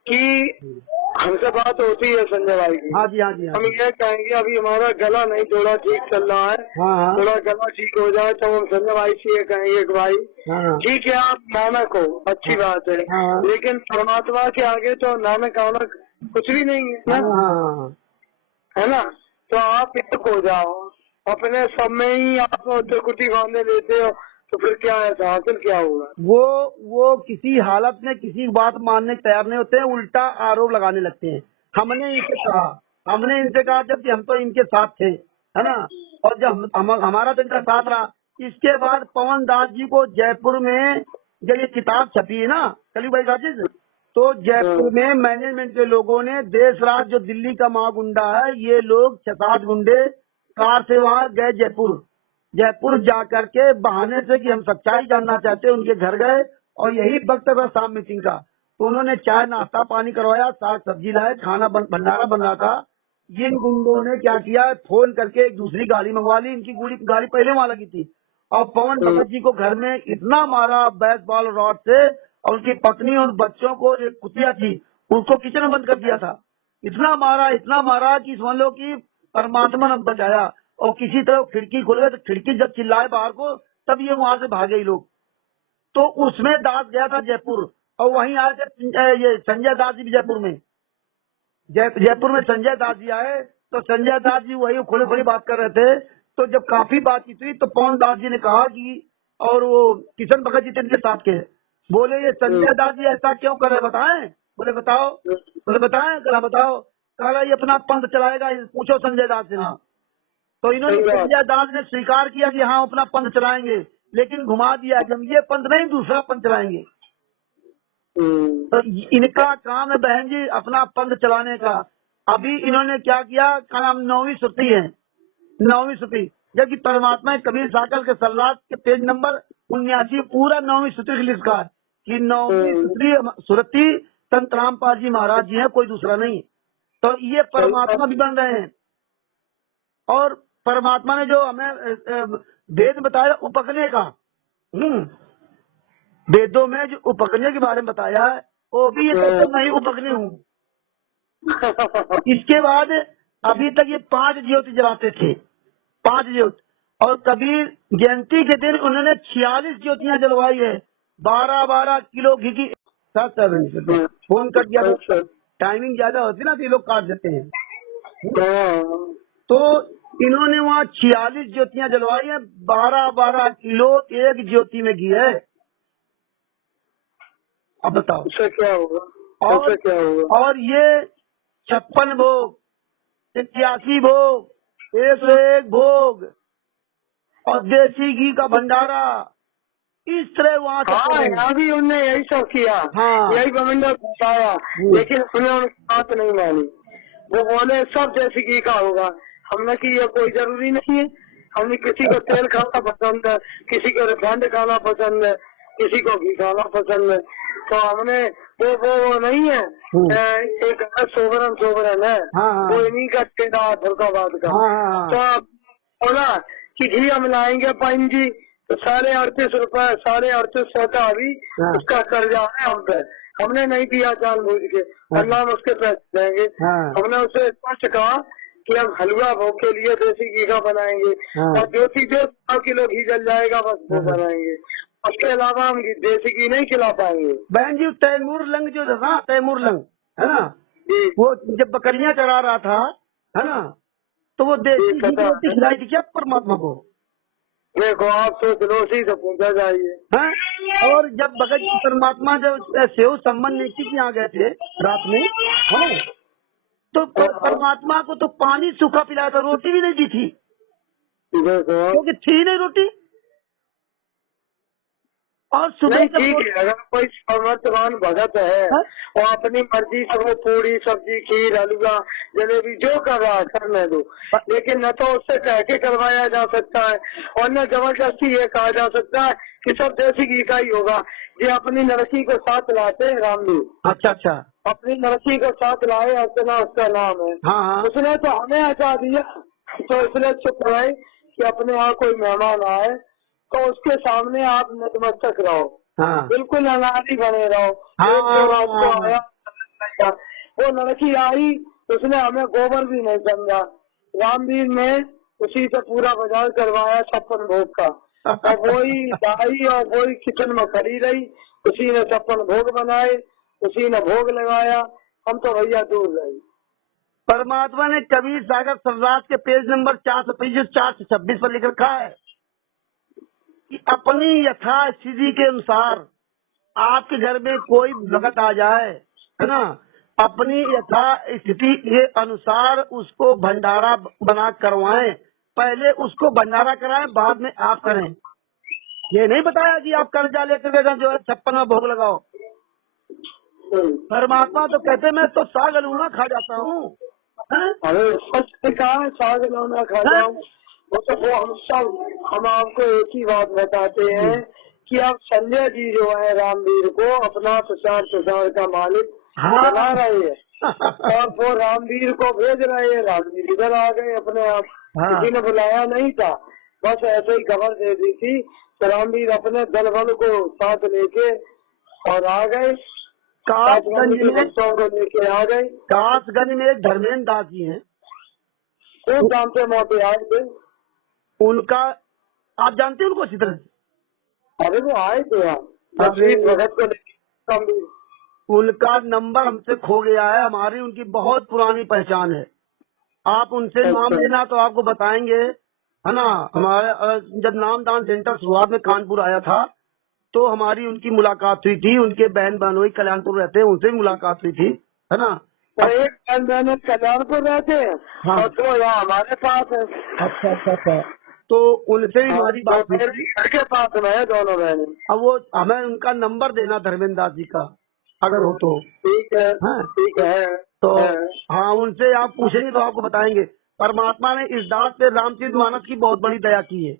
कि हमसे बात होती है संजय भाई की। हाँ जी। हम ये कहेंगे अभी हमारा गला नहीं थोड़ा ठीक चल रहा है, थोड़ा गला ठीक हो जाए तो हम संजय भाई से ये कहेंगे कि भाई ठीक है आप नानक हो, अच्छी बात है, लेकिन परमात्मा के आगे तो नानक आनक कुछ भी नहीं है है ना। तो आप एक हो जाओ, अपने सब में ही आप त्रिकुटी बांधे लेते हो तो फिर क्या है, हासिल क्या होगा। वो किसी हालत में किसी बात मानने तैयार नहीं होते हैं, उल्टा आरोप लगाने लगते हैं। हमने इनसे कहा जब हम तो इनके साथ थे, है ना, और जब हमारा तो इनका साथ रहा। इसके बाद पवन दास जी को जयपुर में जब ये किताब छपी है ना कली भाई राजेश, तो जयपुर में मैनेजमेंट के लोगों ने देश रात जो दिल्ली का महागुंडा है, ये लोग 6-7 गुंडे कार से वहाँ गए जयपुर जा करके बहाने से कि हम सच्चाई जानना चाहते हैं, उनके घर गए और यही वक्त था शाम मीटिंग का। तो उन्होंने चाय नाश्ता पानी करवाया, साग सब्जी लाए, खाना भंडारा बन रहा था। जिन गुंडों ने क्या किया, फोन करके एक दूसरी गाड़ी मंगवा ली, इनकी गाड़ी पहले वहां लगी थी, और पवन भगत जी को घर में इतना मारा बेसबॉल रॉड से, और उनकी पत्नी और बच्चों को एक कुतिया थी उसको किचन में बंद कर दिया था। इतना मारा कि समझ लो कि परमात्मा ने बचाया। और किसी तरह खिड़की खुल गई तो खिड़की जब चिल्लाए बाहर को तब ये वहां से भागे ही लोग। तो उसमें दास गया था जयपुर, और वहीं आए थे ये संजय दास जी जयपुर में संजय दास जी आए। तो संजय दास जी वही खुली बात कर रहे थे। तो जब काफी बातचीत हुई तो पवन दास जी ने कहा कि, और वो किशन भगत जी थे इनके साथ के, बोले ये संजय दास जी ऐसा क्यों कर रहे बताएं। बोले बताओ। कहा ये अपना पंथ चलाएगा, पूछो संजय दास से ना। तो इन्होंने संजय दास ने स्वीकार किया कि हाँ अपना पंथ चलाएंगे, लेकिन घुमा दिया कि हम ये पंथ नहीं दूसरा पंथ चलाएंगे। तो इनका काम है बहन जी अपना पंथ चलाने का। अभी इन्होंने क्या किया, का नाम 9वीं सूत्री है, 9वीं सूत्री, जबकि परमात्मा कबीर सागर के सल्लात के पेज नंबर 79 पूरा 9वीं सूत्री लिखा है कि 9वीं सूत्री सुरती संत रामपाल जी महाराज जी है, कोई दूसरा नहीं। तो ये परमात्मा भी बन रहे हैं। और परमात्मा ने जो हमें वेद बताया उपकने का, वेदों में जो उपकने के बारे में बताया है, वो भी ये कहते मैं ही उपकने हूँ। इसके बाद अभी तक ये 5 ज्योति जलाते थे, 5 ज्योति, और कबीर जयंती के दिन उन्होंने 46 ज्योतियां जलवाई है, 12-12 किलो घी की। फोन कर दिया तो टाइमिंग ज्यादा होती ना तो ये लोग काट देते हैं। तो इन्होंने वहाँ 46 ज्योतियां जलवाई है, 12-12 किलो एक ज्योति में घी है। अब बताओ उससे क्या होगा? और क्या होगा? और ये 56 भोग, 81 भोग, 101 भोग और देसी घी का भंडारा, इस तरह वहाँ यहाँ भी उनने यही सब किया। यही बमंडल बताया, लेकिन उन्होंने उनकी बात नहीं मानी। वो बोले सब देसी घी का होगा। हमने की ये कोई जरूरी नहीं है। हमने किसी को तेल खाना पसंद है, किसी को रिफाइंड खाना पसंद है, किसी को घी खाना पसंद है। तो हमने वो नहीं है, एक सोवरन है, वो इन्हीं का टेढ़ा फुल्काबाद का। तो बोला कि घी हम लाएंगे पाइन जी, तो 38.5 रुपए, 38.5 का अभी उसका कर्जा है हम पे। हमने नहीं दिया जानबूझ के, अल्लाह हम उसके पैसे देंगे। हमने उसे स्पष्ट कहा कि हम हलवा भोग के लिए देसी घी का बनाएंगे, और जो 100 किलो घी जल जाएगा बस वो बनाएंगे। उसके अलावा हम देसी घी नहीं खिला पाएंगे। बहन जी तैमूर लंग जो था, तैमूर लंग है ना, वो जब बकरियां चरा रहा था है ना, तो वो देसी घी की रोटी खिलाई थी क्या परमात्मा को? देखो आप सोच लो, उसी से पूछा जाइए। और जब भगत परमात्मा जब सेव संबंध नीति यहाँ गए थे रात में, है तो परमात्मा को तो पानी सूखा पिलाया था, रोटी भी नहीं दी थी, क्योंकि थी नहीं रोटी। और सुबह ठीक है, अगर कोई समर्थवान भगत है वो अपनी मर्जी से वो पूरी सब्जी खीर हलवा जलेबी जो कर रहा है करने दो, लेकिन न तो उससे कह के करवाया जा सकता है और न जबरदस्ती ये कहा जा सकता है कि सब देसी घी का ही होगा। ये अपनी नरसी को साथ लाते हैं रामदेव। अच्छा, अपनी नरसी को साथ लाए, अर्चना उसका नाम है। उसने तो हमें हटा दिया, तो इसलिए चुप रहे कि अपने यहाँ कोई मेहमान आए तो उसके सामने आप नतमस्तक रहो, बिल्कुल अनाड़ी बने रहो। वो लड़की आई, उसने हमें गोबर भी नहीं समझा। रामवीर ने उसी से पूरा बाजार करवाया 56 भोग का, और वही दाई और वही किचन में खड़ी रही, उसी ने 56 भोग बनाए, उसी ने भोग लगाया। हम तो भैया दूर रही। परमात्मा ने कबीर सागर सल्लात के पेज नंबर 426 पर लिख रखा है कि अपनी यथा स्थिति के अनुसार आपके घर में कोई भगत आ जाए, है ना, अपनी यथा स्थिति के अनुसार उसको भंडारा बना करवाएं। पहले उसको भंडारा कराएं, बाद में आप करें। ये नहीं बताया कि आप कर्जा लेकर जो है 56 में भोग लगाओ। परमात्मा तो कहते मैं तो साग अलूना खा जाता हूँ। अरे सच कहा, साग अलूना खा जाऊँ। वो हम आपको एक ही बात बताते हैं कि आप संजय जी जो है रामवीर को अपना प्रचार का मालिक बना रहे हैं, और वो रामवीर को भेज रहे हैं। रामवीर इधर आ गए अपने आप, किसी ने बुलाया नहीं था, बस ऐसे ही खबर दे दी थी। तो रामवीर अपने दल बल को साथ लेके और आ गए, कासगंज में बच्चों को लेके आ गए। कासगंज में धर्मेंद्र दास जी हैं, खूब जानते मौके आए थे उनका, आप जानते हैं उनको अच्छी तरह? अरे वो आए थे भगत को, उनका नंबर हमसे खो गया है, हमारी उनकी बहुत पुरानी पहचान है। आप उनसे नाम लेना तो आपको बताएंगे, है ना। हमारे जब नामदान सेंटर शुरुआत में कानपुर आया था तो हमारी उनकी मुलाकात हुई थी, उनके बहन बहनोई कल्याणपुर रहते हैं, उनसे मुलाकात हुई थी, है ना। एक बहन बहन कल्याणपुर रहते हैं और तो यहाँ हमारे पास है। अच्छा, तो उनसे भी हमारी बात हुई के पास में है दोनों बहन। अब वो हमें उनका नंबर देना धर्मेंद्र दास जी का, अगर हो तो। ठीक है, हाँ ठीक है। तो हाँ। हाँ, उनसे आप पूछेंगे तो आपको बताएंगे। परमात्मा ने इस दास पे रामचरितमानस की बहुत बड़ी दया की है।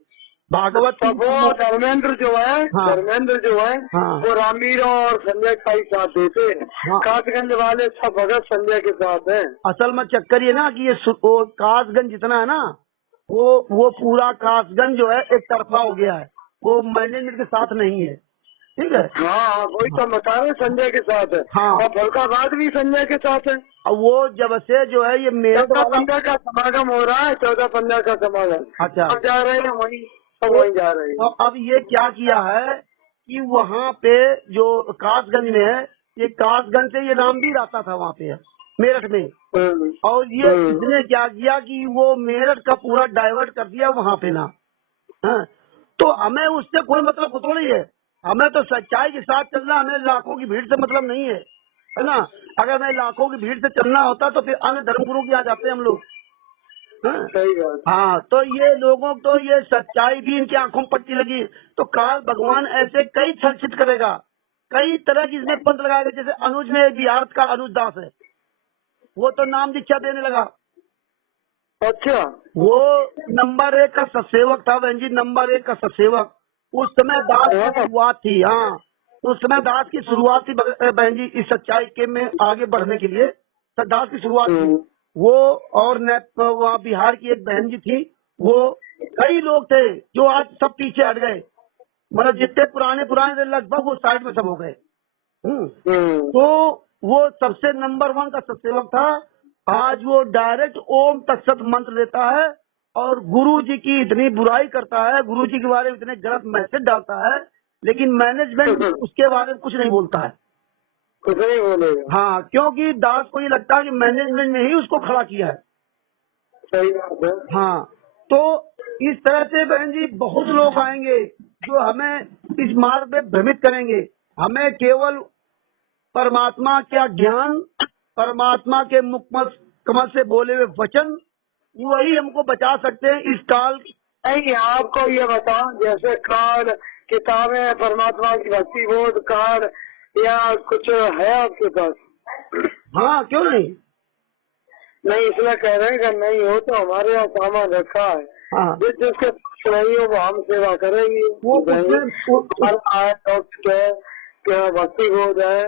भागवत की तब वो धर्मेंद्र जो है, हाँ धर्मेंद्र जो है, हाँ वो रामवीर और संजय का ही साथ देते हैं। हाँ। कासगंज वाले सब भगत संजय के साथ हैं। असल में चक्कर ये ना कि ये वो कासगंज जितना है ना, वो पूरा कासगंज जो है एक तरफा हो गया है, वो मैनेजमेंट के साथ नहीं है। ठीक है। हाँ, वही तो बता रहे, संजय के साथ है। हाँ। और फलकाबाद भी संजय के साथ है। अब वो जब से जो है ये मेरठ 14-15 वाला। का समागम हो रहा है, 14-15 का समागम। अच्छा। सब जा रहे हैं वहीं, सब तो वहीं जा रहे हैं। अब ये क्या किया है कि वहाँ पे जो कासगंज में है, ये कासगंज से ये रामवीर आता था वहाँ पे मेरठ में, और ये इसने क्या किया कि वो मेरठ का पूरा डाइवर्ट कर दिया वहाँ पे ना। हाँ, तो हमें उससे कोई मतलब थोड़ी है, हमें तो सच्चाई के साथ चलना, हमें लाखों की भीड़ से मतलब नहीं है ना। अगर मैं लाखों की भीड़ से चलना होता तो फिर अन्य धर्मगुरु के यहाँ जाते हम लोग। हाँ, सही बात। हाँ, तो ये लोगों को ये सच्चाई भी इनकी आंखों में पट्टी लगी, तो काल भगवान ऐसे कई छलछित करेगा, कई तरह की इसमें पंथ लगाएगा। जैसे अनुज में बिहार का अनुज दास है, वो तो नाम दीक्षा देने लगा। अच्छा। वो नंबर 1 का सत्सेवक था बहन जी, नंबर 1 का सत्सेवक। उस समय दास की शुरुआत थी। हाँ, उस समय दास की शुरुआत थी बहन जी, इस सच्चाई के में आगे बढ़ने के लिए दास की शुरुआत थी वो। और वहाँ बिहार की एक बहन जी थी, वो कई लोग थे जो आज सब पीछे हट गए, मतलब जितने पुराने थे लगभग वो साइड में सब हो गए। तो वो सबसे नंबर 1 का सत्सेवक था। आज वो डायरेक्ट ओम तत्सत मंत्र देता है और गुरु जी की इतनी बुराई करता है, गुरु जी के बारे में इतने गलत मैसेज डालता है, लेकिन मैनेजमेंट उसके बारे में कुछ नहीं बोलता है। कुछ नहीं बोलेगा। हाँ, क्योंकि दास को ये लगता है कि मैनेजमेंट ने ही उसको खड़ा किया है। सही बात है। हाँ, तो इस तरह से बहन जी बहुत लोग आएंगे जो हमें इस मार्ग में भ्रमित करेंगे। हमें केवल परमात्मा का ज्ञान, परमात्मा के मुख कमल से बोले हुए वचन, वही हमको बचा सकते हैं इस काल। नहीं, आपको ये बताओ, जैसे कार्ड, किताबें, परमात्मा की भक्ति बोध कार्ड या कुछ है आपके पास? हाँ, क्यों नहीं। नहीं, इसलिए कह रहे हैं कि नहीं हो तो हमारे यहाँ सामान रखा है। हाँ, जिसके नहीं हो वो हम सेवा करेंगे। वो भक्ति बोध है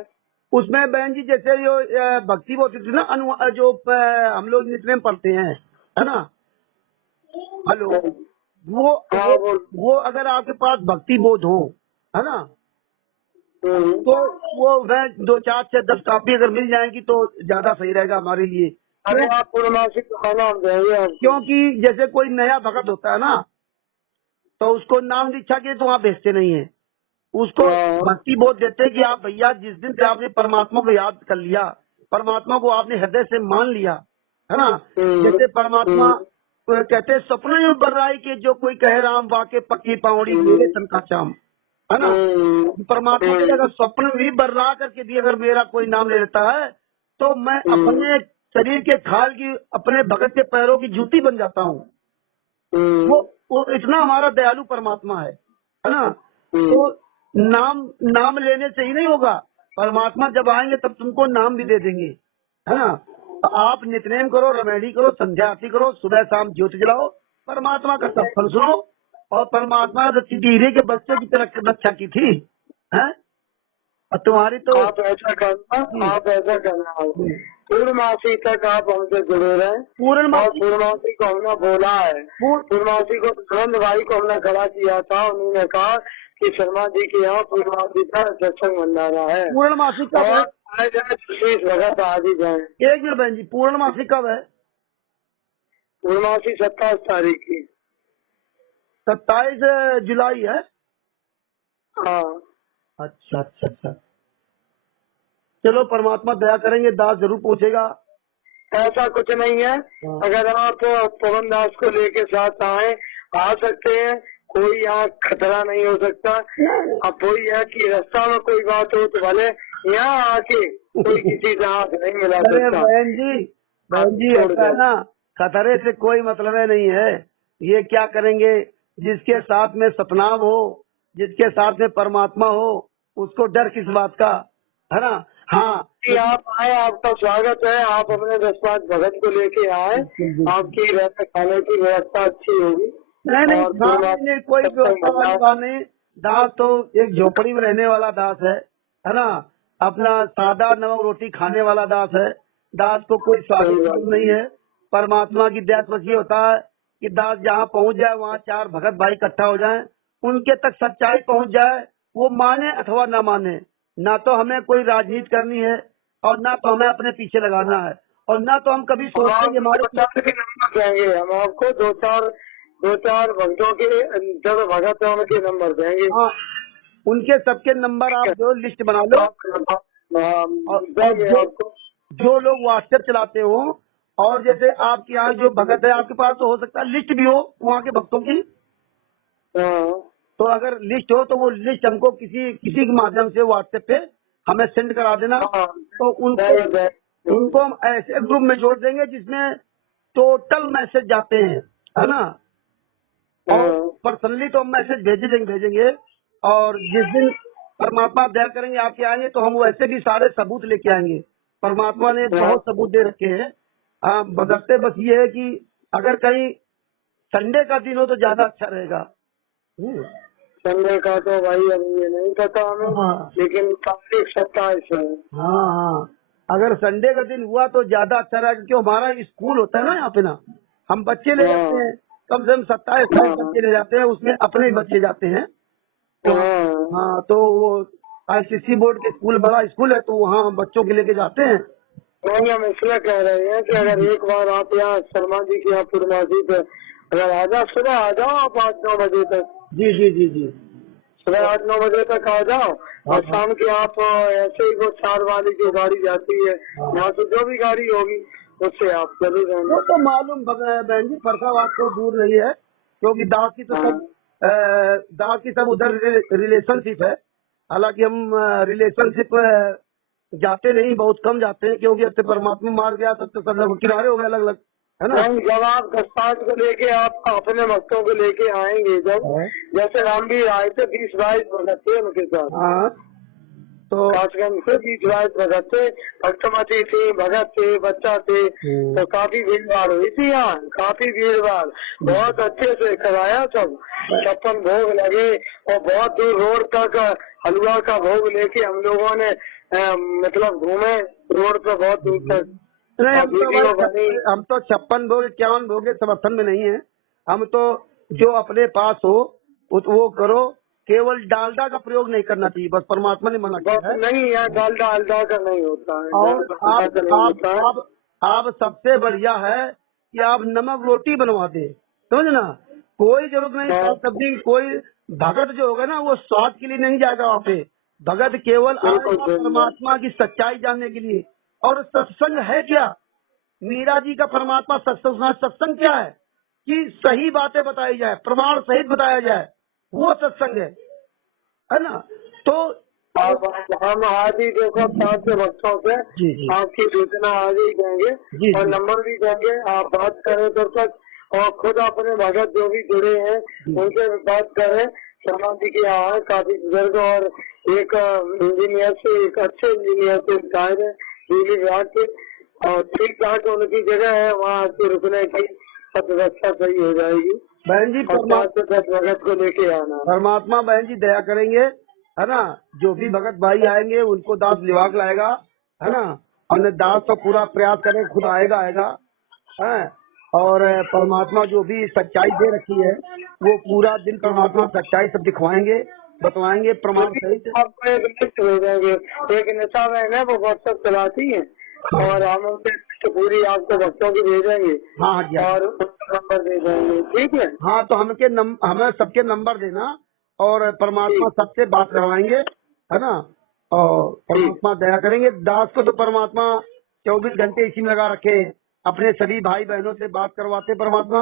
उसमें बहन जी, जैसे जो भक्ति बोध थी ना, जो हम लोग नित्य में पढ़ते हैं, है ना। हेलो, वो अगर आपके पास भक्ति बोध हो, है ना, तो वो वह 2, 4 से 10 कापी अगर मिल जाएंगी तो ज्यादा सही रहेगा हमारे लिए। अरे आप पूर्णमासी को खाना हम देंगे। क्योंकि जैसे कोई नया भगत होता है ना, तो उसको नाम दीक्षा के तो वहाँ भेजते नहीं है, उसको भक्ति बोध देते हैं कि आप भैया जिस दिन से आपने परमात्मा को याद कर लिया, परमात्मा को आपने हृदय से मान लिया, है ना। जैसे परमात्मा कहते हैं सपने में बर्राई के जो कोई कहे राम वाके पक्की पावड़ी मेरे तन का चाम, है ना। परमात्मा के अगर स्वप्न भी बर्रा करके भी अगर मेरा कोई नाम ले लेता है तो मैं अपने शरीर के खाल की, अपने भगत के पैरों की जूती बन जाता हूँ। वो इतना हमारा दयालु परमात्मा है ना। तो नाम लेने से ही नहीं होगा, परमात्मा जब आएंगे तब तुमको नाम भी दे देंगे, है ना। तो आप नित्यनेम करो, रमेडी करो, संध्या आरती करो, सुबह शाम ज्योति जलाओ, परमात्मा का सत्संग सुनो। और परमात्मा हीरे के बच्चे की तरह रक्षा की थी, है। और तुम्हारी तो आप ऐसा करना पूर्णमासी तक आप हमसे जुड़े रहे। पूर्णमासी को हमने बोला है, पूर्णमासी को सुरेंद्र भाई को हमने खड़ा किया था, उन्होंने कहा कि शर्मा जी के यहाँ पूर्णमासी का सत्संग भंडारा है। पूर्णमासी कब है? भगत आज ही जाए। एक मिनट बहन जी, पूर्णमासी कब है? पूर्णमासी 27 तारीख की। 27 जुलाई है। हाँ, अच्छा अच्छा अच्छा, चलो परमात्मा दया करेंगे, दास जरूर पहुंचेगा। ऐसा कुछ नहीं है। अगर आप पवन दास को लेके साथ आए, आ सकते हैं, कोई यहाँ खतरा नहीं हो सकता। अब वही है कि रास्ता में कोई बात हो तो भले यहाँ आके कोई किसी से हाथ नहीं मिला सकता। बहन जी ऐसा है ना, खतरे से कोई मतलब नहीं है। ये क्या करेंगे, जिसके साथ में सतनाम हो, जिसके साथ में परमात्मा हो, उसको डर किस बात का, है ना। हाँ कि आप आए, आपका स्वागत है। आप अपने 10-5 भगत को लेके आए, आपकी रहने खाने की व्यवस्था अच्छी होगी। नहीं नहीं और नहीं, कोई व्यवस्था वाली बात नहीं। दास तो एक झोपड़ी में रहने वाला दास है ना। अपना सादा नमक रोटी खाने वाला दास है। दास को कोई स्वागत नहीं है। परमात्मा की दया बस ये होता है कि दास जहाँ पहुँच जाए वहाँ 4 भगत भाई इकट्ठा हो जाएं, उनके तक सच्चाई पहुँच जाए, वो माने अथवा ना माने। ना तो हमें कोई राजनीति करनी है और ना तो हमें अपने पीछे लगाना है, और ना तो हम कभी सोचते हैं हमारे के नंबर देंगे। हम आपको दो चार भक्तों के जब भगत है उनके नंबर देंगे। हाँ, उनके सबके नंबर आप जो लिस्ट बना लो, और जो लोग व्हाट्सएप चलाते हो, और जैसे आपके यहाँ जो भगत है आपके पास तो हो सकता है लिस्ट भी हो वहाँ के भक्तों की। तो अगर लिस्ट हो तो वो लिस्ट हमको किसी के माध्यम से व्हाट्सएप पे हमें सेंड करा देना। तो उनको हम ऐसे ग्रुप में जोड़ देंगे जिसमें टोटल मैसेज जाते हैं, है ना। और पर्सनली तो हम मैसेज भेजेंगे। और जिस दिन परमात्मा दया करेंगे आपके आएंगे तो हम वैसे भी सारे सबूत लेके आएंगे। परमात्मा ने बहुत सबूत दे रखे हैं। बदलते बस ये है कि अगर कहीं संडे का दिन हो तो ज्यादा अच्छा रहेगा। संडे का तो भाई अभी ये नहीं पता हमें। हाँ। लेकिन काफी 27 है। हाँ, अगर संडे का दिन हुआ तो ज्यादा अच्छा रहेगा, क्योंकि हमारा स्कूल होता है ना यहाँ पे ना, हम बच्चे ले जाते हैं, कम से कम 27 बच्चे ले जाते हैं, उसमें अपने बच्चे जाते हैं। तो हाँ, तो वो ICC बोर्ड के स्कूल बड़ा स्कूल है, तो वहाँ हम बच्चों के लेके जाते हैं। तो हम इसलिए कह रहे हैं कि अगर एक बार आप यहाँ शर्मा जी की यहाँ पूर्णमासी पे अगर आ जाओ, सुबह आ जाओ आप 8-9 बजे तक। जी सुबह 8-9 बजे तक आ जाओ, और शाम की आप ऐसे ही वो 4 वाली जो गाड़ी जाती है यहाँ से, जो भी गाड़ी होगी उससे आप चले जाएंगे। वो तो मालूम बहन जी, फरसाबाद तो दूर नहीं है, क्योंकि दास की तो सब उधर रिलेशनशिप है। हालांकि हम रिलेशनशिप जाते नहीं, बहुत कम जाते हैं, क्योंकि अब से परमात्मा मार गया तब तो सब लोग किनारे हो गए अलग अलग, है ना। जब आप 10-5 को लेके आप अपने भक्तों को लेके आएंगे, जब जैसे राम भी आए थे 20-22 भगत थे उनके साथ, तो कासगंज से 20-22 भगत थे, भक्तमती थे, भगत थे, बच्चा थे, तो काफी भीड़ भाड़ हुई थी यहाँ, काफी भीड़ भाड़, बहुत अच्छे से कराया सब। 56 भोग लगे और बहुत दूर रोड तक हलवा का भोग लेके हम लोगों ने मतलब घूमे रोड पे बहुत दूर तक। नहीं, हम तो 56 भोग 51 भोग के समर्थन में नहीं है। हम तो जो अपने पास हो वो करो, केवल डालडा का प्रयोग नहीं करना चाहिए, बस परमात्मा ने मना किया है। नहीं यार, डालडा का नहीं होता है। और आप सबसे बढ़िया है कि आप नमक रोटी बनवा दे, समझ ना। कोई जरूरत नहीं सब्जी। कोई भगत जो होगा ना वो स्वाद के लिए नहीं जाएगा वहाँ पे। भगत केवल परमात्मा की सच्चाई जानने के लिए। और सत्संग है क्या? मीरा जी का परमात्मा सत्संग क्या है कि सही बातें बताई जाए, प्रमाण सहित बताया जाए, वो सत्संग है ना। तो हम आज ही देखो 7 के भक्तों से आपकी सूचना आज ही देंगे और नंबर भी देंगे। आप बात करें तब तक, और खुद अपने भगत जो भी जुड़े हैं उनसे बात करें। शर्मा जी के यहाँ काफी बुजुर्ग और एक इंजीनियर से, एक अच्छे इंजीनियर से रिटायर है बिजली विभाग के, और ठीक ठाक उनकी जगह है, वहाँ से रुकने की व्यवस्था सही हो जाएगी। बहन जी भगत को लेके आना, परमात्मा बहन जी दया करेंगे, है ना। जो भी भगत भाई आएंगे उनको दास लिवाक लाएगा, है ना। हमने दास तो पूरा प्रयास करें, खुद आएगा है। और परमात्मा जो भी सच्चाई दे रखी है वो पूरा दिन परमात्मा सच्चाई सब दिखवाएंगे, बतवाएंगे प्रमाण सहित। आपको एक लिस्ट भेजेंगे, एक नेता बहन है वो व्हाट्सएप चलाती है, और हम उनसे पूरी आपको भक्तों की भेजेंगे। हाँ जी, और नंबर दे देंगे, ठीक है। हाँ, तो हमें सबके नंबर देना, और परमात्मा सबसे बात करवाएंगे, है ना। और परमात्मा दया करेंगे। दास को तो परमात्मा 24 घंटे इसी में लगा रखे, अपने सभी भाई बहनों से बात करवाते परमात्मा,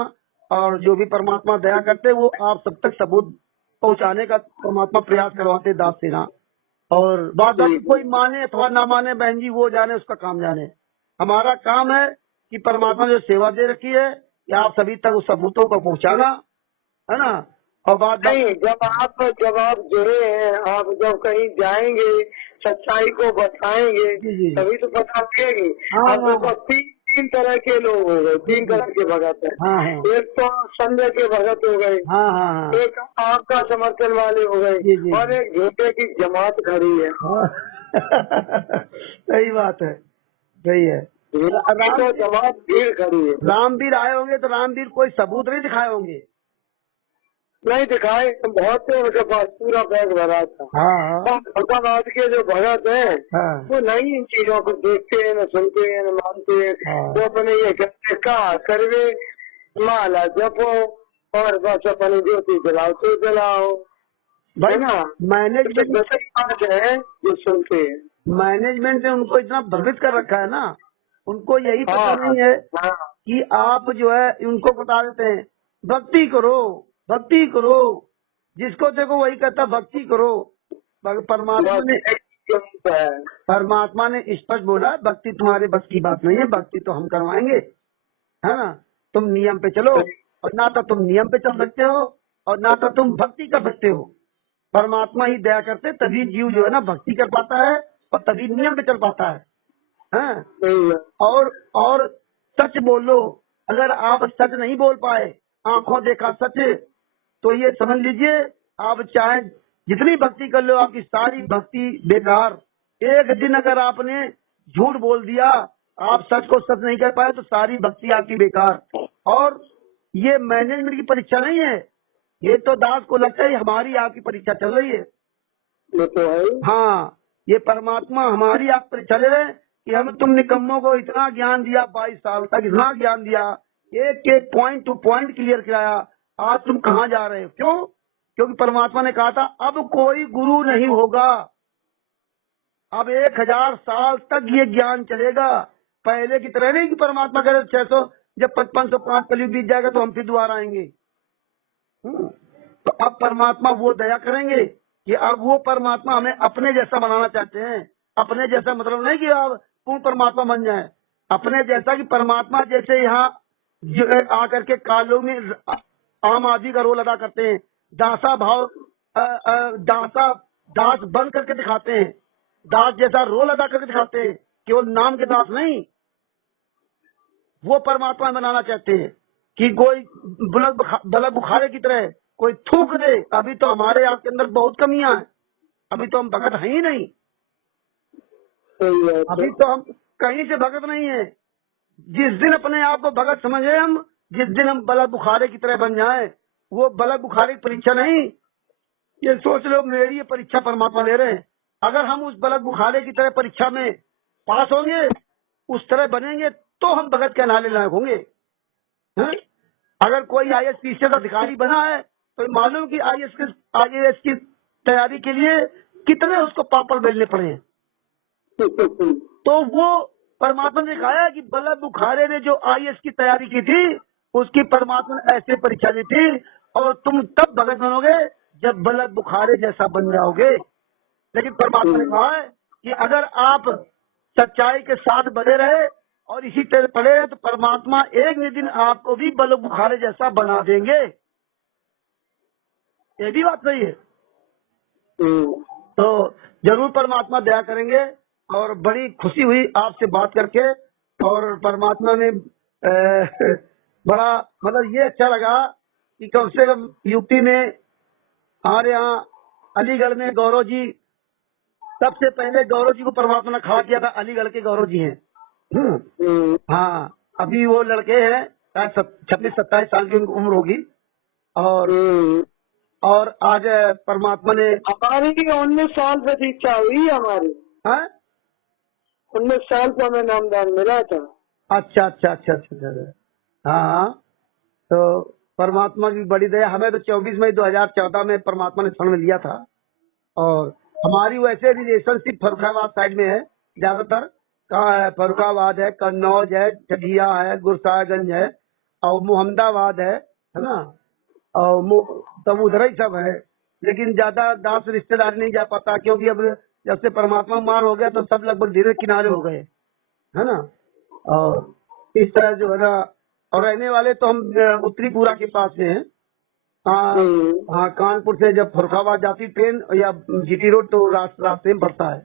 और जो भी परमात्मा दया करते वो आप सब तक सबूत पहुंचाने का परमात्मा प्रयास करवाते दास से ना। और बात कोई माने अथवा ना माने बहन जी, वो जाने, उसका काम जाने। हमारा काम है कि परमात्मा जो सेवा दे रखी है कि आप सभी तक उस सबूतों को पहुंचाना, है ना। और बात नहीं, जब आप जुड़े हैं, आप जब कहीं जाएंगे सच्चाई को बताएंगे जी, जी। तभी तो पता लगेगी। हाँ, अब देखो तीन तरह के लोग हो गए, तीन तरह के भगत है। हाँ, हाँ, एक तो संजय के भगत हो गए, हाँ, हाँ, हाँ, एक आपका समर्थन वाले हो गए, जी, जी, और जी। एक झूठे की जमात खड़ी है। हाँ। सही बात है, सही है। झूठी तो जमात भीड़ खड़ी है। रामवीर आए होंगे तो रामवीर कोई सबूत नहीं दिखाए होंगे। नहीं दिखाए, बहुत से उनके पास पूरा बैग भरा था। हाँ, हाँ, फौकाबाद के जो भगत हैं हाँ, वो नहीं इन चीजों को देखते हैं, न सुनते हैं, न मानते हैं। हाँ। वो अपने ये कहते कहा करवे माला जपो और बस अपनी ज्योति जलाओ तो जलाओ, भाई है ना। मैनेजमेंट तो बात है जो सुनते हैं। मैनेजमेंट ने उनको इतना भ्रमित कर रखा है ना, उनको यही पता हाँ नहीं है हाँ कि आप जो है उनको बता देते हैं भक्ति करो, भक्ति करो, जिसको देखो वही कहता भक्ति करो। परमात्मा ने परमात्मा ने स्पष्ट बोला भक्ति तुम्हारे बस की बात नहीं है, भक्ति तो हम करवाएंगे, है ना। तुम नियम पे चलो, और ना तो तुम नियम पे चल सकते हो और ना तो तुम भक्ति कर सकते हो। परमात्मा ही दया करते तभी जीव जो है ना भक्ति कर पाता है और तभी नियम पे चल पाता है। हाँ? और सच बोलो। अगर आप सच नहीं बोल पाए, आंखों देखा सच, तो ये समझ लीजिए आप चाहे जितनी भक्ति कर लो आपकी सारी भक्ति बेकार। एक दिन अगर आपने झूठ बोल दिया, आप सच को सच नहीं कर पाए, तो सारी भक्ति आपकी बेकार। और ये मैनेजमेंट की परीक्षा नहीं है, ये तो दास को लगता है हमारी आपकी परीक्षा चल रही है। ये तो है। हाँ, ये परमात्मा हमारी आप परीक्षा ले रहे हैं कि हम तुम निकम्मों को इतना ज्ञान दिया, 22 साल तक इतना ज्ञान दिया, एक एक पॉइंट टू पॉइंट क्लियर कराया, आज तुम कहाँ जा रहे हो? क्यों? क्योंकि परमात्मा ने कहा था अब कोई गुरु नहीं होगा, अब 1000 साल तक ये ज्ञान चलेगा। पहले की तरह नहीं कि परमात्मा कह रहे 600 जब 5505 कलयुग बीत जाएगा तो हम फिर दोबारा आएंगे। तो अब परमात्मा वो दया करेंगे कि अब वो परमात्मा हमें अपने जैसा बनाना चाहते हैं। अपने जैसा मतलब नहीं कि आप पूर्ण परमात्मा बन जाए, अपने जैसा कि परमात्मा जैसे यहाँ आकर के कालों में आम आदमी का रोल अदा करते हैं, दासा भाव दास बन करके दिखाते हैं, दास जैसा रोल अदा करके दिखाते हैं, केवल नाम के दास नहीं। वो परमात्मा बनाना चाहते हैं कि कोई बलक बुखारे की तरह कोई थूक दे। अभी तो हमारे आपके अंदर बहुत कमियां हैं, अभी तो हम भगत हैं ही नहीं, अभी तो हम कहीं से भगत नहीं है। जिस दिन अपने आप को भगत समझे हम, जिस दिन हम बलक बुखारे की तरह बन जाए, वो बलक बुखारे की परीक्षा नहीं, ये सोच लो मेरी ये परीक्षा परमात्मा ले रहे हैं। अगर हम उस बलक बुखारे की तरह परीक्षा में पास होंगे, उस तरह बनेंगे, तो हम भगत के नाले लायक होंगे। अगर कोई IAS PCS अधिकारी बना है तो मालूम कि IAS की तैयारी के लिए कितने उसको पापड़ बेलने पड़े हैं। तो वो परमात्मा ने कहा कि बलक बुखारे ने जो IAS की तैयारी की थी, उसकी परमात्मा ने ऐसे परीक्षा ली थी, और तुम तब भगत बनोगे जब बलक बुखारे जैसा बन जाओगे। लेकिन परमात्मा ने कहा है कि अगर आप सच्चाई के साथ बने रहे और इसी तरह पड़े तो परमात्मा एक दिन आपको भी बलक बुखारे जैसा बना देंगे। ये भी बात सही है। तो जरूर परमात्मा दया करेंगे, और बड़ी खुशी हुई आपसे बात करके। और परमात्मा ने बड़ा मतलब ये अच्छा लगा कि कम से कम यूपी में हमारे यहाँ अलीगढ़ में गौरव जी, सबसे पहले गौरव जी को परमात्मा ने खड़ा किया था। अलीगढ़ के गौरव जी हैं। हाँ, अभी वो लड़के हैं 26-27 साल की उनकी उम्र होगी, और आज परमात्मा ने हमारी 19 साल से दीक्षा हुई हमारी। 19 साल को हमें नामदान मिला था। अच्छा अच्छा अच्छा अच्छा। हाँ, तो परमात्मा की बड़ी दया। हमें तो 24 मई 2014 में परमात्मा ने शरण लिया था, और हमारी वैसे रिलेशनशिप फर्रुखाबाद साइड में है ज्यादातर। कहाँ है? फर्रुखाबाद है, कन्नौज है, ठगिया है, गुरसागंज है, और मोहम्मदाबाद है ना, और तब उधर ही सब है। लेकिन ज्यादा दास रिश्तेदार नहीं जा पाता, क्योंकि अब जब से परमात्मा मार हो गया तो सब लगभग धीरे किनारे हो गए, है ना। और इस तरह जो है ना, और रहने वाले तो हम उत्तरी पूरा के पास से हैं। हाँ, कानपुर से जब फर्रुखाबाद जाती ट्रेन या GT रोड तो रास्ते में पड़ता है।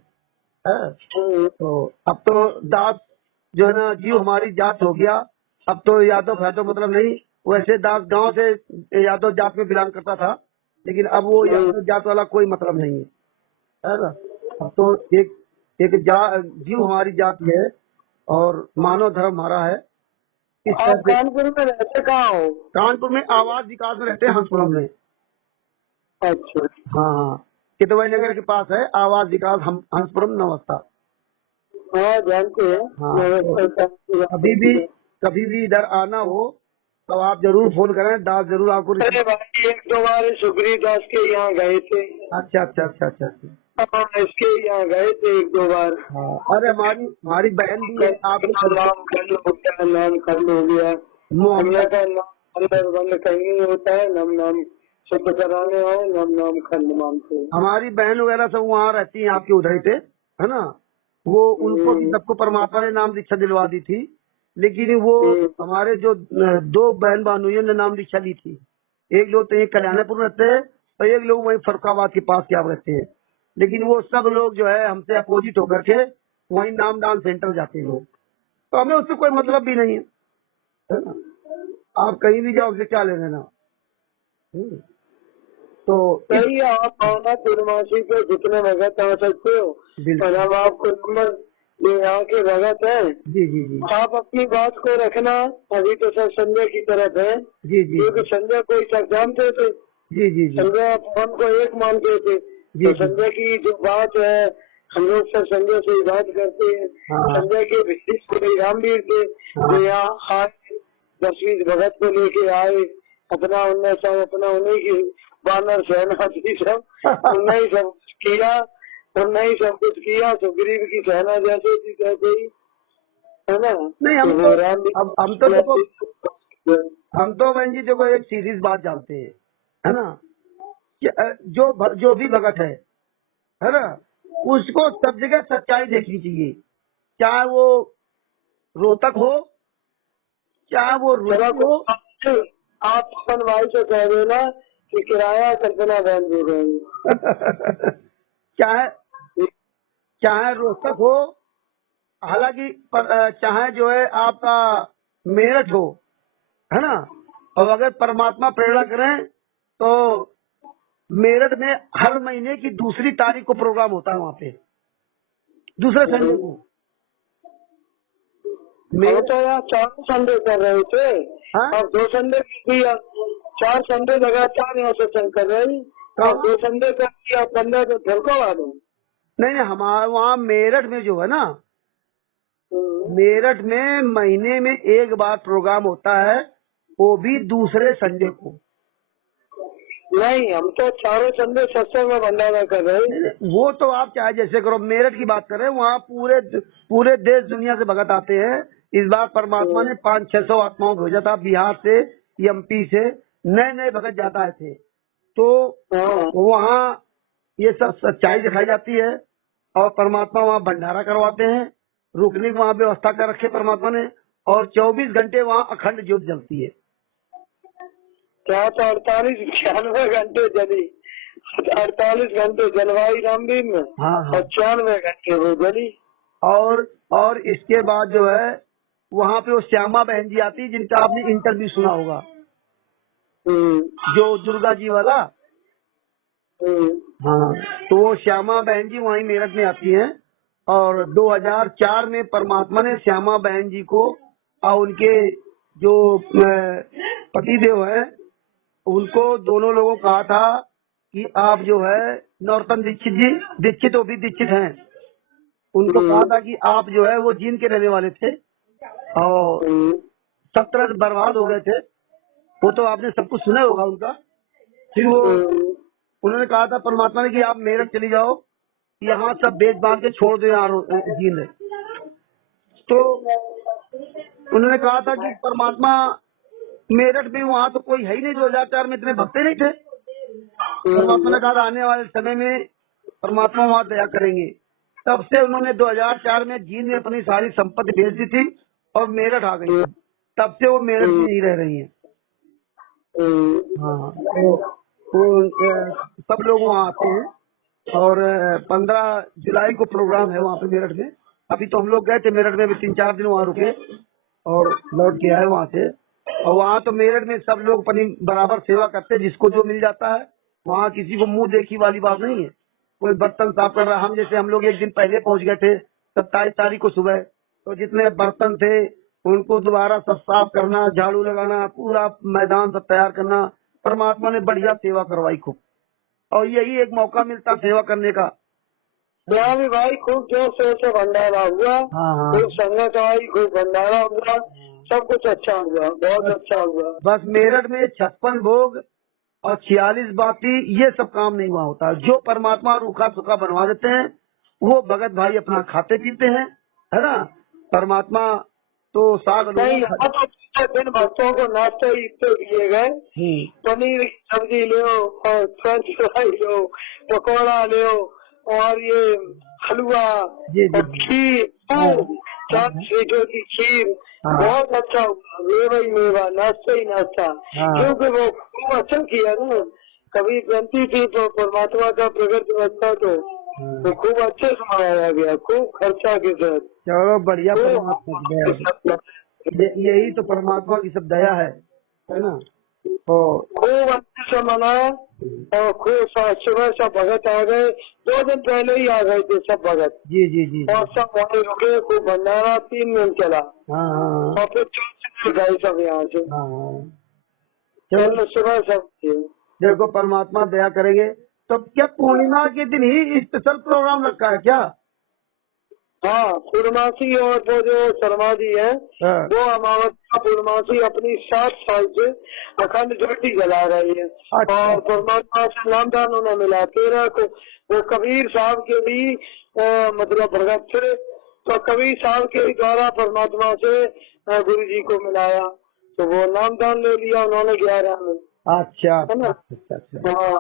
है। तो अब तो दास जो है ना जीव हमारी जात हो गया। अब तो यादव है तो मतलब नहीं, वैसे दास गांव से यादव जात में बिलोंग करता था, लेकिन अब वो यादव जात वाला कोई मतलब नहीं है ना। अब तो एक एक जीव हमारी जात है और मानव धर्म हमारा है। इस आप तरह से कानपुर में रहते कहाँ हो? कानपुर में आवास विकास में रहते हैं, हंसपुरम में। अच्छा। हाँ हाँ, कितवई नगर के पास है आवास विकास हंसपुरम नवस्था। हाँ जानते हैं। हाँ, तो कभी भी इधर आना हो तो आप जरूर फोन करें, दास जरूर आपको अरे भाई एक दो बार सुग्रीव दास के यहाँ गए थे। अच्छा अच्छा अच्छा अच्छा अच्छा। हाँ इसके यहाँ गए थे एक दो बार। हाँ, अरे हमारी बहन भी है आपके नाम खंड हो गया, नाम खंड हो गया। दुनिया का नाम अंदर बंद कहीं नहीं होता है, नम नाम शुद्ध कराने आए, नम नाम खंड मानते हैं। हमारी बहन वगैरह सब वहाँ रहती हैं आपके उधर ही पे, है ना। वो उनको भी सबको परमात्मा ने नाम दीक्षा दिलवा दी थी, लेकिन वो हमारे जो दो बहन भानुइयों ने नाम दीक्षा ली थी। एक लोग तो एक कल्याणपुर रहते हैं और एक लोग वहीं फरुखाबाद के पास क्या रहते हैं, लेकिन वो सब लोग जो है हमसे अपोजिट होकर के वहीं नामदान सेंटर जाते हैं। तो हमें उससे कोई मतलब भी नहीं है ना। आप कहीं भी जाओ उससे क्या ले लेना। तो सही है, आप आना पूर्णमासी को जितने भगत आ सकते हो, और हम आपको नंबर जो यहाँ के भगत है, जी जी जी, आप अपनी बात को रखना। अभी तो सब संजय की तरफ है, जी जी, क्योंकि संजय को सब जानते थे। जी जी जी, संजय पवन को एक मानते थे, तो संजय की जो बात है हम लोग सब संजय से ही बात करते हैं। संजय के विशिष्ट रामवीर थे जो यहाँ आए, 10-20 भगत को लेके आए, अपना उनने सब अपना उन्हीं की बानर सेना थी, सब उनने ही सब किया, उनने ही सब कुछ किया। सुग्रीव की सेना जैसे थी तैसे ही, है ना। नहीं हम तो बहन जी देखो एक सीरीज बात जानते हैं, है ना, कि जो भी भगत है ना, उसको सब जगह सच्चाई देखनी चाहिए, चाहे वो रोहतक हो, चाहे वो रुचि हो। आप अपन भाई से कह देना कि किराया कल्पना बहन दे देंगे। चाहे रोहतक हो, हालांकि चाहे जो है आपका मेरठ हो, है ना, और अगर परमात्मा प्रेरणा करें तो मेरठ में हर महीने की दूसरी तारीख को प्रोग्राम होता है वहाँ पे, दूसरे संडे को। मैं तो यहाँ 4 संडे कर रहे थे, अब 2 संडे किया, 4 संडे लगातार यहाँ सत्संग कर रहे हैं, और 2 संडे कर दिया, 15 तो ढलको आ गए। नहीं, हमारे वहाँ मेरठ में जो है ना, मेरठ में महीने में एक बार प्रोग्राम होता है, वो भी दूसरे संडे को। नहीं, हम तो 4 संडे सत्संग में भंडारा कर रहे हैं। वो तो आप चाहे जैसे करो, मेरठ की बात करें, वहाँ पूरे देश दुनिया से भगत आते हैं। इस बार परमात्मा ने 500-600 आत्माओं को भेजा था, बिहार से, एमपी से नए भगत ज्यादा आए थे। तो वहाँ ये सब सच्चाई दिखाई जाती है और परमात्मा वहाँ भंडारा करवाते हैं, रुकने की वहाँ व्यवस्था कर रखे परमात्मा ने, और 24 घंटे वहाँ अखंड ज्योत जलती है। क्या तो 48-96 घंटे जली, 48 घंटे जलवाई रामवीर में, और 94 घंटे वो जली। और इसके बाद जो है वहाँ पे वो श्यामा बहन जी आती है, जिनका आपने इंटरव्यू सुना होगा, जो दुर्गा जी वाला। हाँ, तो वो श्यामा बहन जी वहीं मेरठ में आती हैं, और 2004 में परमात्मा ने श्यामा बहन जी को और उनके जो पतिदेव है उनको, दोनों लोगों को कहा था कि आप जो है नरोत्तम दीक्षित जी, दीक्षित वो भी दीक्षित हैं, उनको कहा था कि आप जो है, वो जींद के रहने वाले थे और 17 बर्बाद हो गए थे, वो तो आपने सब कुछ सुना होगा उनका। फिर वो उन्होंने कहा था परमात्मा ने कि आप मेरठ चली जाओ, यहाँ सब बेच बांध के छोड़ दो यहाँ जींद। तो उन्होंने कहा था कि परमात्मा मेरठ में वहाँ तो कोई है ही नहीं, 2004 में इतने भक्त नहीं थे। परमात्मा ने कहा आने वाले समय में परमात्मा वहाँ दया करेंगे। तब से उन्होंने 2004 में जींद में अपनी सारी संपत्ति बेच दी थी और मेरठ आ गई। तब से वो मेरठ में ही रह रही हैं। हाँ, तो सब लोग वहाँ आते हैं, और 15 जुलाई को प्रोग्राम है वहाँ पे मेरठ में। अभी तो हम लोग गए थे मेरठ में, अभी 3-4 दिन वहाँ रुके और लौट के आए वहाँ से। और वहाँ तो मेरठ में सब लोग अपनी बराबर सेवा करते हैं, जिसको जो मिल जाता है। वहाँ किसी को मुंह देखी वाली बात नहीं है। कोई बर्तन साफ कर रहा, हम लोग एक दिन पहले पहुँच गए थे 27 तारीख को सुबह, तो जितने बर्तन थे उनको दोबारा सब साफ करना, झाड़ू लगाना, पूरा मैदान सब तैयार करना। परमात्मा ने बढ़िया सेवा करवाई खूब, और यही एक मौका मिलता सेवा करने का। यहाँ भी भाई खूब जोर शोर से भंडारा हुआ, हाँ। खूब संगत आई, खूब भंडारा हुआ, सब कुछ अच्छा हुआ, बहुत अच्छा हुआ। बस मेरठ में 56 भोग और 46 बाती, ये सब काम नहीं हुआ होता। जो परमात्मा रूखा सूखा बनवा देते हैं वो भगत भाई अपना खाते पीते हैं, है ना। परमात्मा तो साग नहीं, यहाँ तो दिन भक्तों को नाश्ते इतने दिए गए, पनीर की सब्जी लो और फ्रेंच फ्राई लो, पकौड़ा लो और ये हलवा और खीर, चार स्वीटों की खीर, बहुत अच्छा हुआ। मेवा ही मेवा, नाश्ता ही नाश्ता, क्योंकि वो खूब अच्छा किया ना। कभी बनती थी तो परमात्मा का प्रगट व्यवस्था तो खूब अच्छे से मनाया गया, खूब खर्चा के साथ। चलो बढ़िया, परमात्मा यही तो परमात्मा की सब दया है ना। तो खूब अच्छे से मनाया और खूब सुबह सब भगत आ गए, 2 दिन पहले ही आ गए थे सब भगत। जी। और सब वहीं रुके, खूब भंडारा 3 दिन चला। और फिर चौथे गए सब यहाँ से। चलो सुबह सब देखो परमात्मा दया करेंगे। तो क्या पूर्णिमा के दिन ही स्पेशल प्रोग्राम रखा है क्या? हाँ, पूर्णमासी और वो जो शर्मा जी है, वो अमावस्या पूर्णमासी अपनी 7 साल से अखंड ज्योति जला रही है। और परमात्मा से नामदान उन्हें मिला 13 को। वो कबीर साहब के भी मतलब भगत थे, तो कबीर साहब के द्वारा परमात्मा से गुरु जी को मिलाया, तो वो नामदान ले लिया उन्होंने 11 में। अच्छा, है ना। हाँ,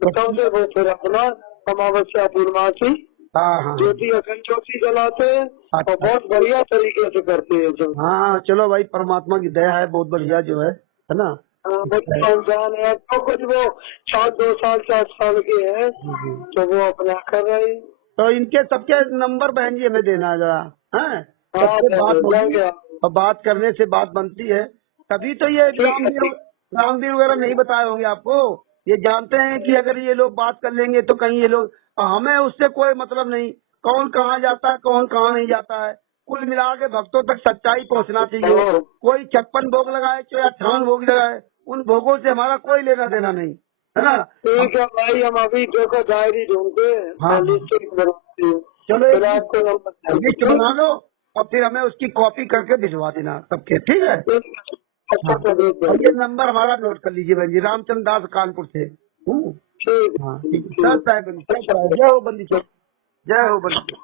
तो तब से वो फिर अपना अमावस्या पूर्णमासी ज्योति अखंड ज्योति जलाते हैं और बहुत बढ़िया तरीके से करते हैं जो। हाँ चलो भाई, परमात्मा की दया है, बहुत बढ़िया जो है ना। इंसान है तो कुछ वो 2 साल 4 साल के हैं, तो वो अपना कर रहे हैं। तो इनके सबके नंबर बहन जी हमें देना जरा, है और बात करने से बात बनती है। तभी तो ये रामवीर वगैरह नहीं बताए होंगे आपको। ये जानते हैं कि अगर ये लोग बात कर लेंगे तो कहीं ये लोग, हमें उससे कोई मतलब नहीं कौन कहाँ जाता है कौन कहाँ नहीं जाता है। कुल मिला के भक्तों तक सच्चाई पहुँचना चाहिए। कोई 56 भोग लगाए चाहे 58 भोग लगाए, उन भोगों से हमारा कोई लेना देना नहीं, है ना। ठीक है भाई, हम अभी देखो डायरी ढूंढते हैं। चलो लिस्ट बना लो और फिर हमें उसकी कॉपी करके भिजवा देना सबके, ठीक है। ये नंबर हमारा नोट कर लीजिए बहन जी, रामचंद्र दास कानपुर से। हाँ ठीक है, जय हो बंदी, जय हो बंदी।